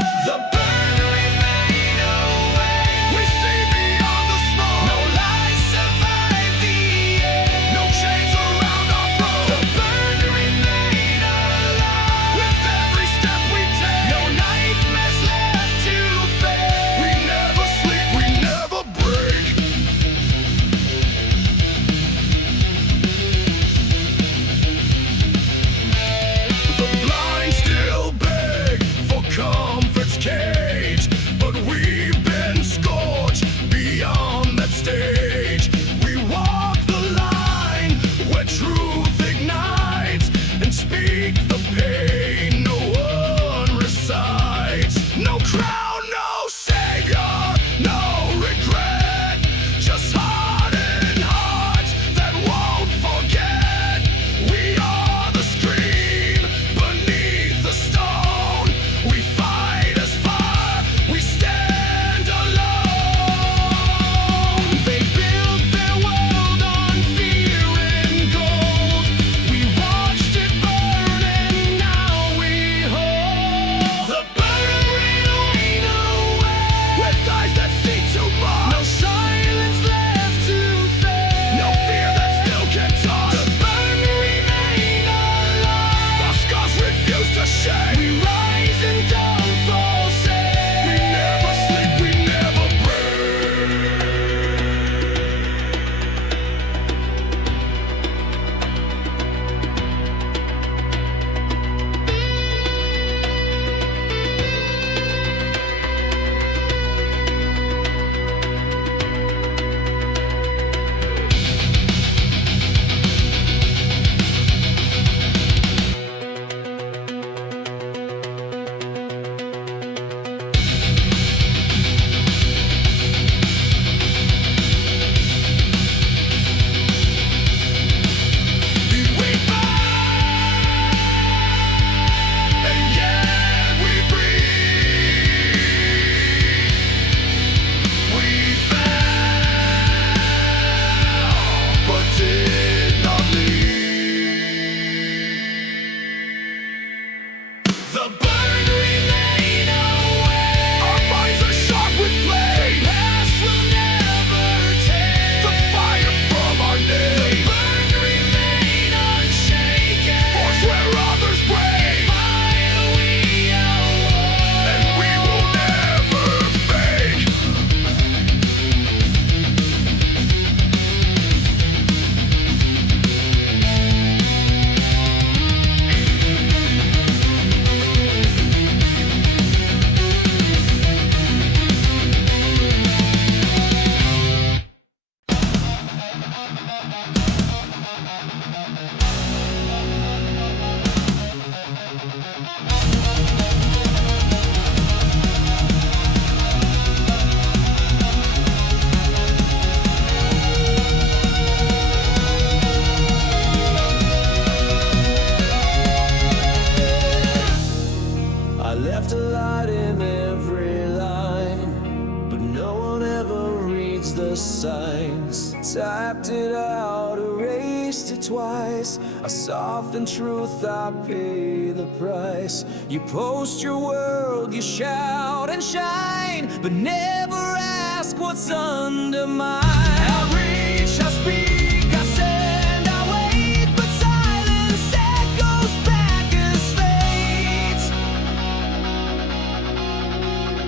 the signs. Tapped it out, erased it twice. I soften truth, I pay the price. You post your world, you shout and shine, but never ask what's under mine. I reach, I speak, I send, I wait, but silence echoes back as fate.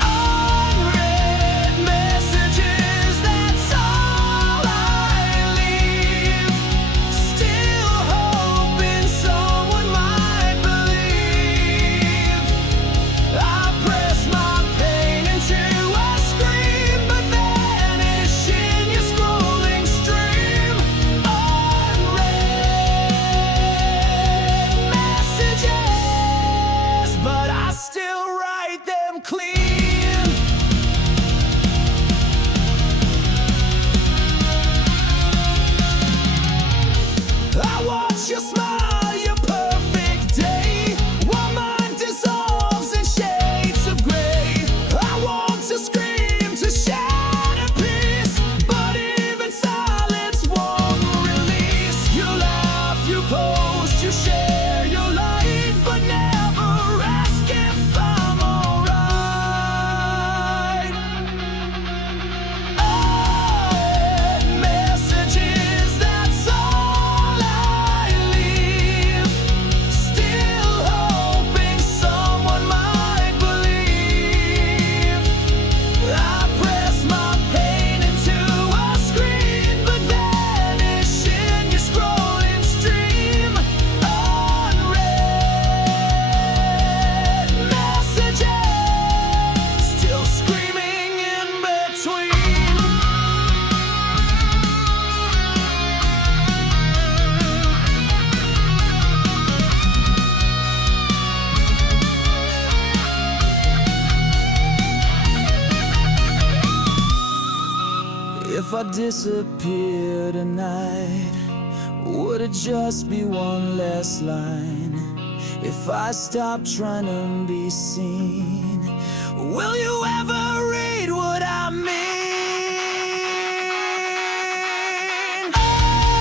Unread messages, that's all I leave. Still hoping someone might believe. I press my pain into a scream, but vanish in your scrolling stream. Unread messages, but I still write them clean. I watch you smile, your perfect day, while mine dissolves in shades of gray. I want to scream, to shatter peace, but even silence won't release. You laugh, you post, you share your light, but never ask if I'm alright. Unread messages, that's all I leave. Still hoping someone might believe. I press my pain into a screen, but vanish in your scrolling stream. Unread messages, still screaming in between. If I disappear tonight, would it just be one less line? If I stop trying to be seen, will you ever read what I mean?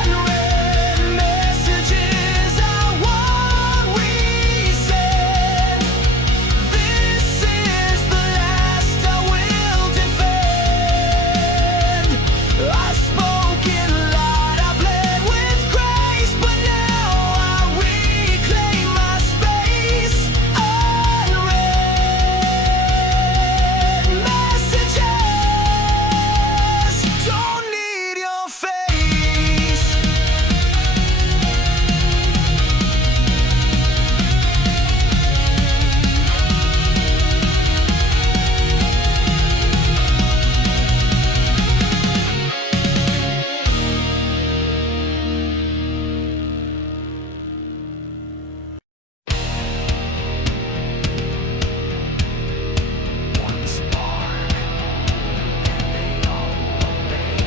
Unread messages are what we send. This is the last I will defend. I spoke in light, I bled with grace, but now I reclaim my space. Unread messages, don't need your face. One spark, and they all obey.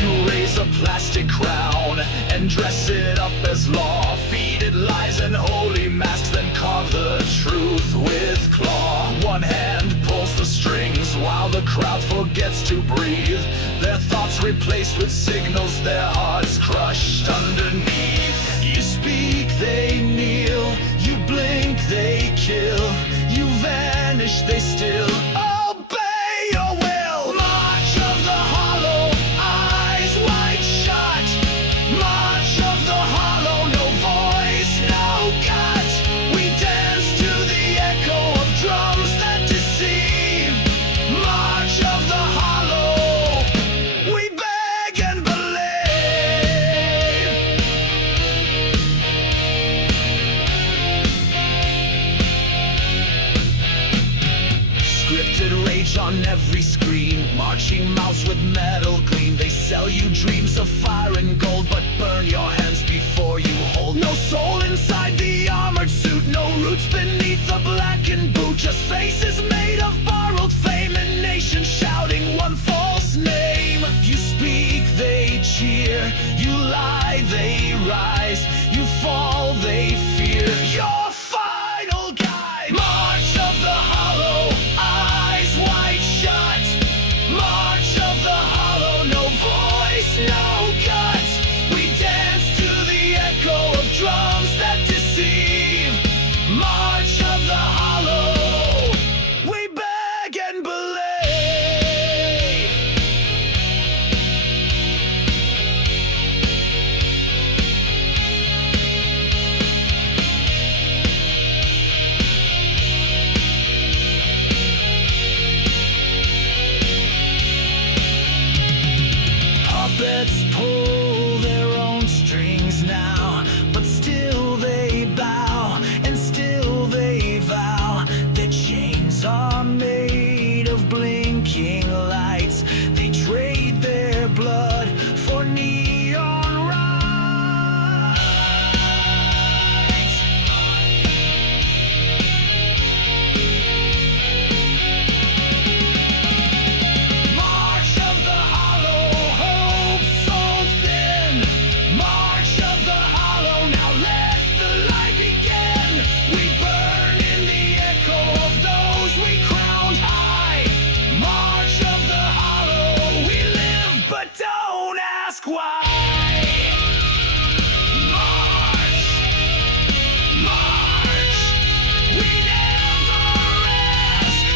You raise a plastic crown and dress it up as law. Feed it lies and holy masks, then carve the truth with claw. One hand pulls the strings while the crowd forgets to breathe. Their thoughts replaced with signals, their hearts crushed underneath. You speak, they kneel. You blink, they kill. You vanish, they still obey your will. March of the hollow, eyes wide shut. March of the hollow, no voice, no gut. We dance to the echo of drums that deceive. March of the hollow, we beg and believe. sell you dreams of fire and gold, but burn your hands before you hold. No soul inside the armored suit, no roots beneath the blackened boot, just faces made of borrowed fame and nations shouting one false name. You speak, they cheer. You lie, they rise. You fall, they fear. Your final guide. March of the hollow, eyes wide shut. March of the hollow, no voice, no gut. We dance to the echo of drums that deceive. March of the hollow, we beg and believe. Puppets pull their own strings now, but still they bow, and still they vow that chains are made of blinking lights. They trade their blood for neon rights. March of the hollow, hope so thin. March of the hollow, now let the light begin. We burn in the echo of those we crowned high. March of the hollow, we live but don't ask why. March, march, we never ask.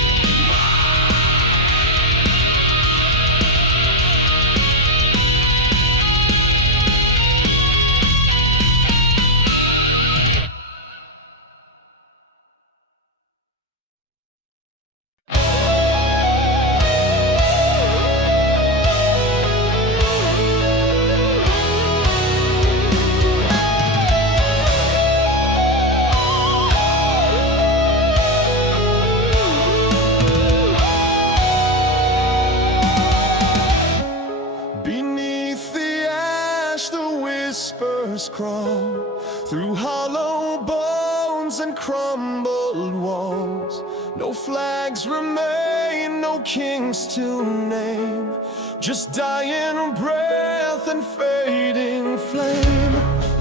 Beneath the ash, the whispers crawl through hollow bones and crumbled walls. No flags remain, no kings to name, just dying breath and fading flame.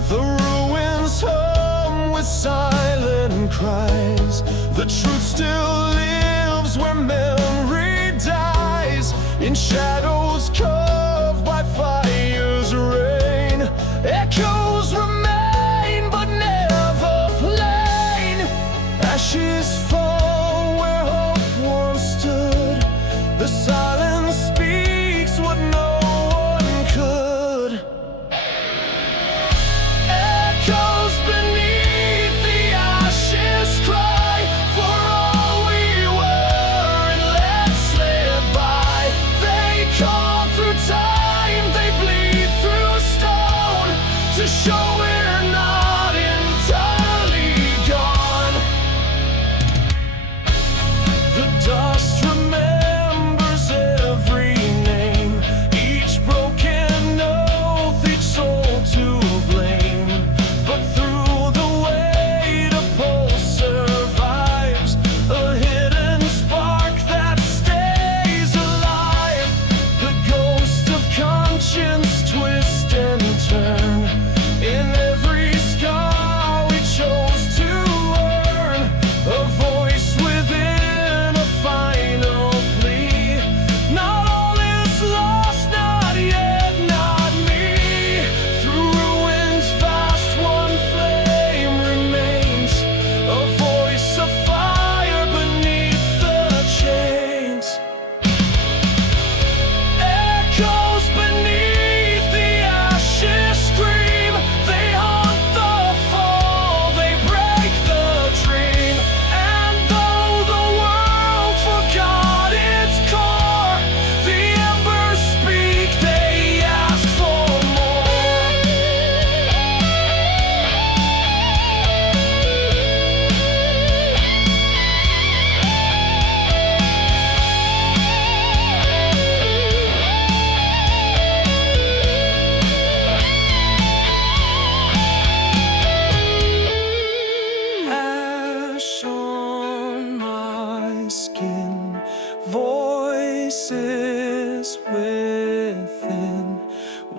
The ruins hum with silent cries. The truth still lives where memory dies, in shadows carved by fire's rain. Echoes remain but never plain. Ashes fall where hope once stood. The silence speaks what no one could. Echoes beneath the ashes cry for all we were and let slip by. They call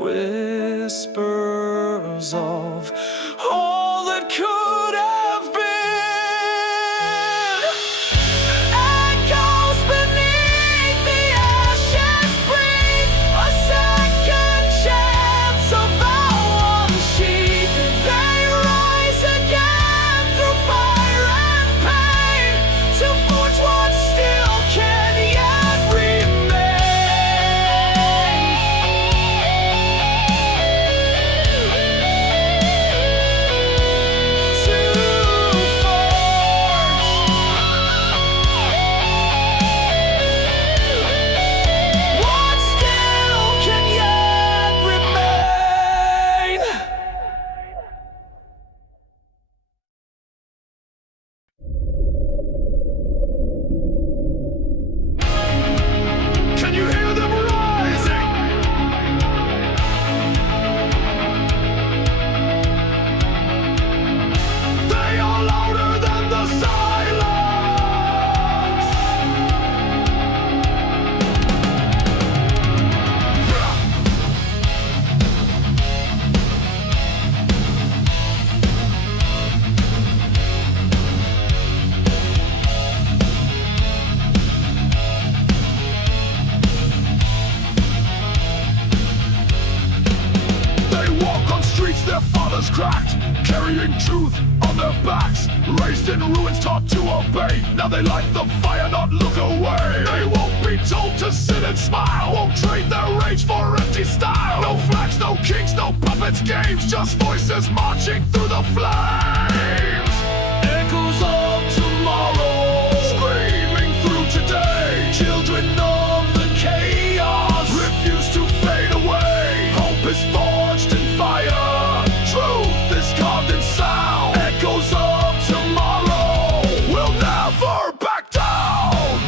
whispers of all that could have been. Echoes beneath the ashes breathe a second chance of our unsheathed. They rise again through fire and pain to forge what still can yet remain. What still can yet remain? Can you hear them rising? They are louder than the silence. They walk on streets their fathers cracked, carrying truth on their backs. Raised in ruins, taught to obey. Now they light the fire, not look away. They won't be told to sit and smile. Won't trade their rage for empty style. No flags, no kings, no puppets, games. Just voices marching through the flames. Echoes of tomorrow, screaming through today. Children of the chaos, refuse to fade away. Hope is forged in fire. Truth is carved in sound. Echoes of tomorrow will never back down.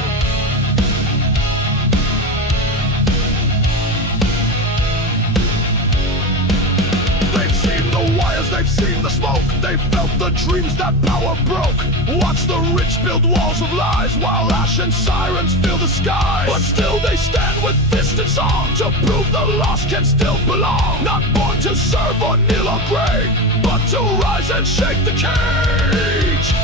They've seen the wires, they've seen the smoke. They've felt the dreams that power broke. Watch the rich build walls of lies while ash and sirens fill the skies. But still they stand with fist and song to prove the lost can still belong. Not born to serve or kneel or grave, but to rise and shake the cage.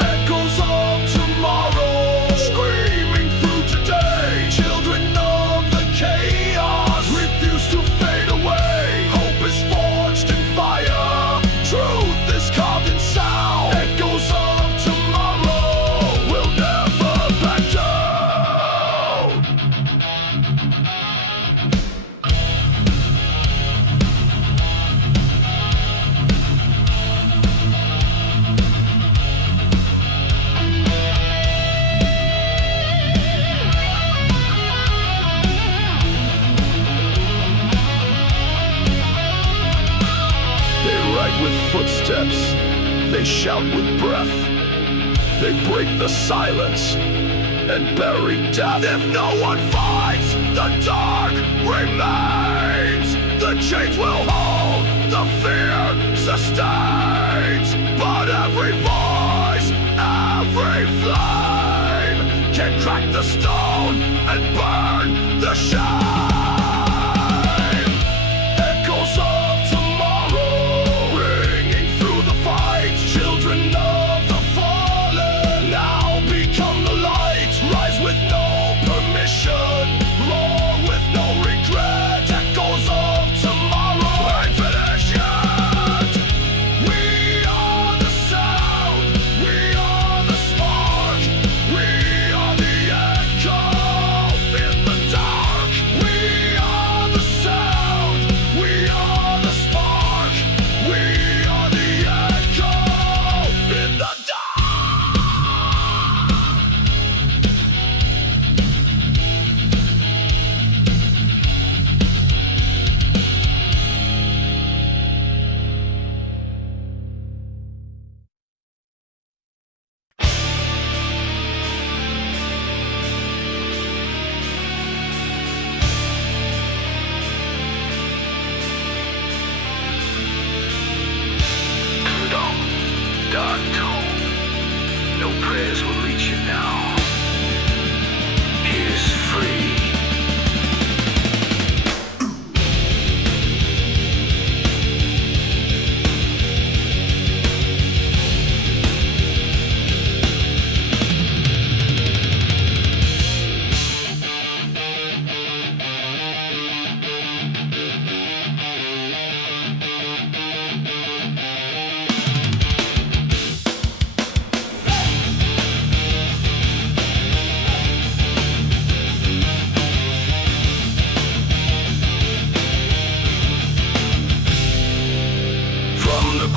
Echoes of tomorrow, screaming through today. Children of the chaos, refuse to fade away. Hope is forged in fire. Truth is carved in sound. Echoes of tomorrow will never back down. They ride with footsteps, they shout with breath. They break the silence and bury death. If no one fights, the dark remains. The chains will hold, the fear sustains. But every voice, every flame can crack the stone and burn the shame. Echoes of tomorrow, ringing through the fight. Children of the fallen now become the light. Rise with no permission, roar with no regret. Echoes of tomorrow ain't finished yet. We are the sound, we are the spark, we are the echo in the dark. We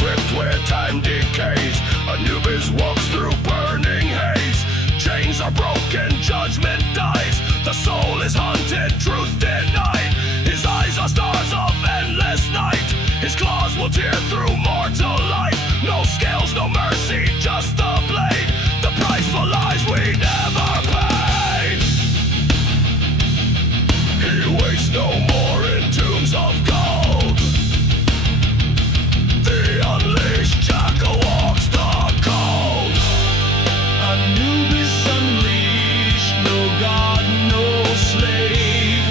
gripped with time decays. Anubis walks through burning haze. Chains are broken, judgment dies. The soul is hunted, truth denied. His eyes are stars of endless night. His claws will tear through mortal life. No scales, no mercy, just the blade. The price for lies we never paid. He waits no more in tombs of gold. The unleashed jackal walks the cold. Anubis unleashed, no god, no slave,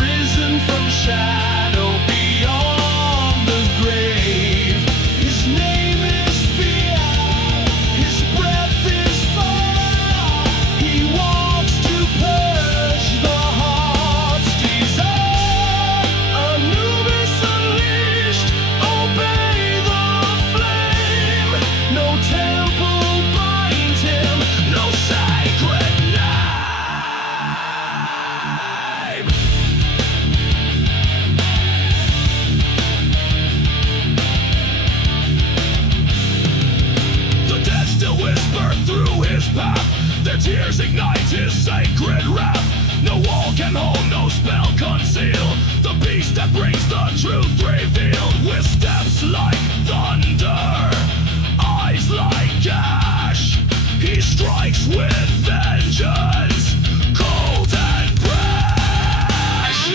risen from shadow beyond the grave. His name is fear, his breath is fire. He walks to purge the heart's desire. Anubis unleashed, obey the flame. No temple binds him, no sacred name. The dead still whisper through his path. Their tears ignite his sacred wrath. No wall can hold, no spell conceal. The beast that brings the truth revealed. With steps like thunder, eyes like ash. He strikes with vengeance, cold and brash.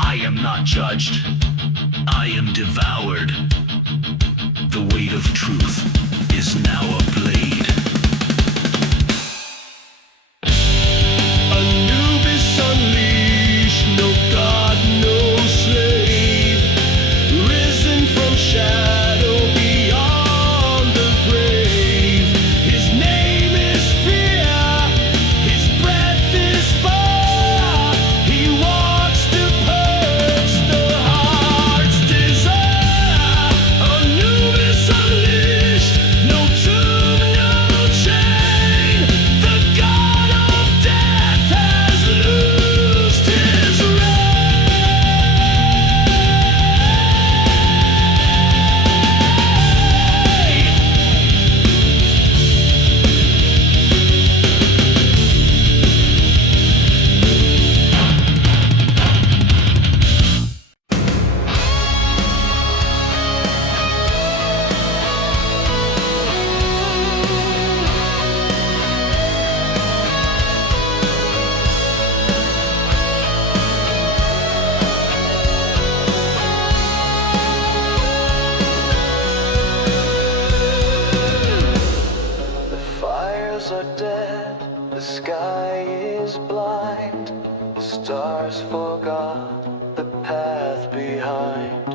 I am not judged, I am devoured. The weight of truth is now a blade. Anubis unleashed, no god, no slave, risen from shadow beyond the grave. His name is fear, his breath is fire. He walks to purge the heart's desire. Anubis unleashed, no tomb, no chain. The god of death has loosed his The fires are dead, the sky is blind. The stars forgot the path behind.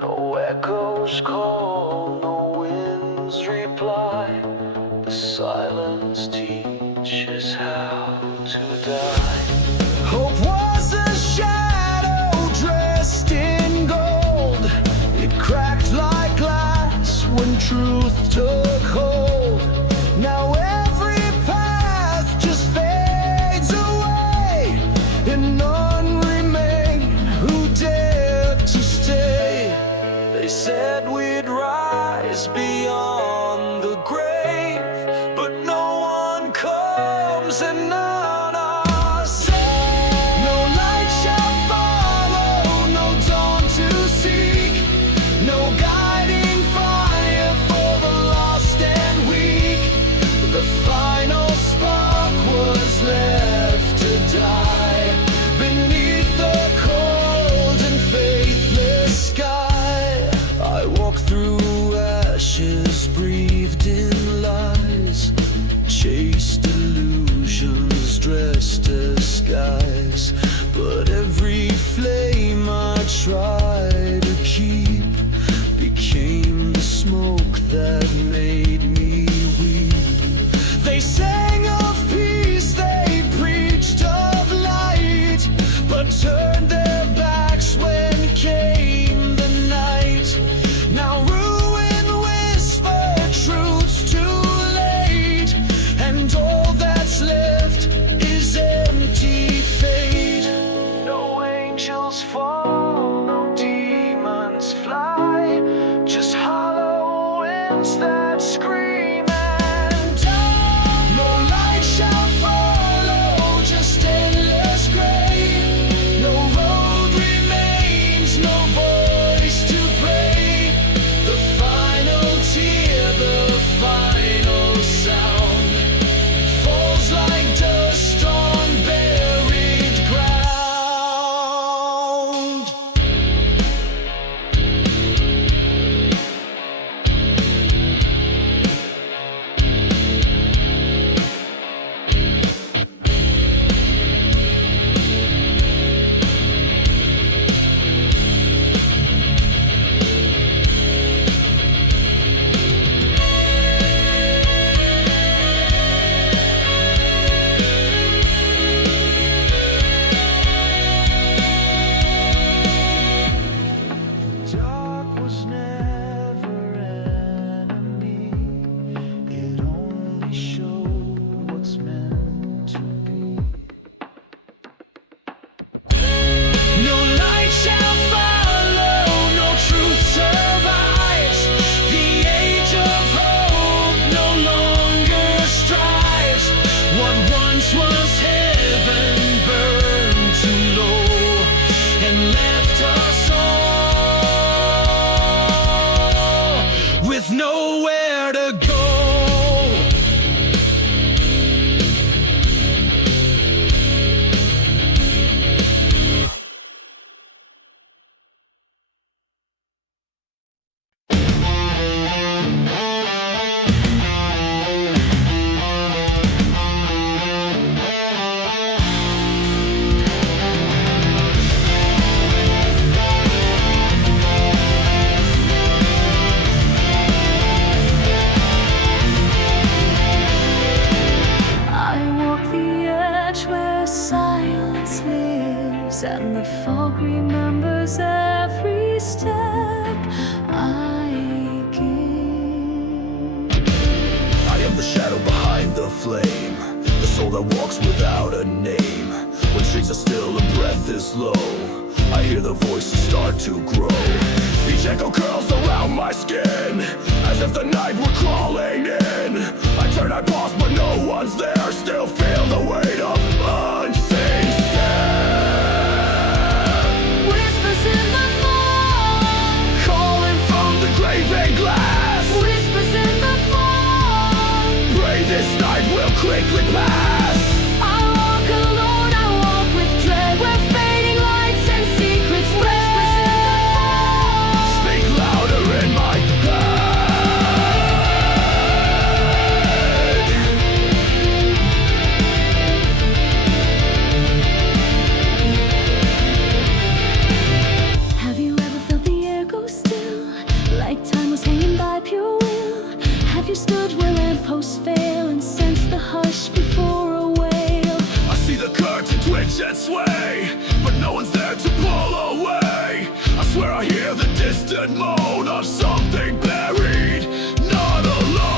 No echoes call, no winds reply. The silence teaches how to die. Hope was a shadow dressed in gold. It cracked like glass when truth took hold. Now every path just fades away, and none remain who dared to stay. They said we'd rise beyond the grave, but no one comes and none are saved. No light shall follow, no dawn to seek, no guiding fire for the lost and weak. The final spark was left to die beneath skies. But every flame I try to keep became the smoke that made me weep. They sang of peace, they preached of light, but turned their backs when came the night. Now ruin whisper truths too late, and all that's left is empty fate. No angels fall, no demons fly, just hollow winds that scream and die. No light shall follow, just endless gray. No road remains, no voice to pray. The final tear, the final sound, falls like dust on buried ground. Dark was never enemy, it only showed what's meant to be. No light shall follow, no truth survives. The age of hope no longer strives. What once was heaven burned too low and left us all with nowhere to go. I walk the edge where silence lives, and the fog remembers every step I give. I am the shadow behind the flame, the soul that walks without a name. When streets are still and breath is low, I hear the voices start to grow. Each echo curls around my skin, as if the night were crawling in. I turn, I pause, but no one's there. Still feel the weight of unseen stare. Whispers in the fog, Calling from the grave and glass. whispers in the fog. Pray this night will quickly pass. I walk alone, I walk with dread, where fading lights and secrets whispers in the fog. Speak louder in my head. Have you ever felt the air go still, like time was hanging by pure will? Have you stood where lampposts fail and sensed the hush before a wail? I see the curtain twitch and sway, but no one's there to pull away. I swear I hear the distant moan of something buried, not alone.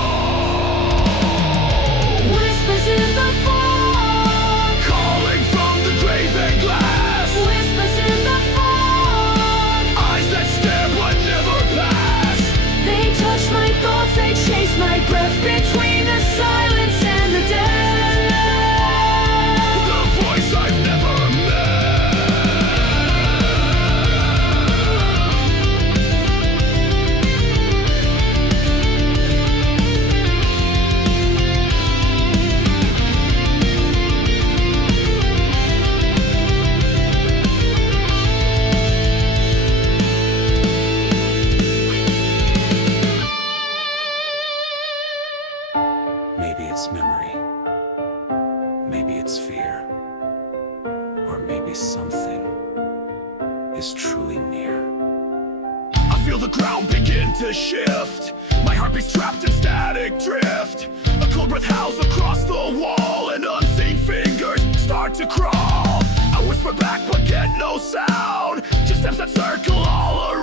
Whispers in the fog, Calling from the grave and glass. whispers in the fog. Eyes that stare but never pass. They touch my thoughts, they chase my breath between the silence and the death. The voice I've never met. maybe something is truly near. I feel the ground begin to shift. My heartbeat's trapped in static drift. A cold breath howls across the wall, and unseen fingers start to crawl. I whisper back but get no sound. Just steps that circle all around.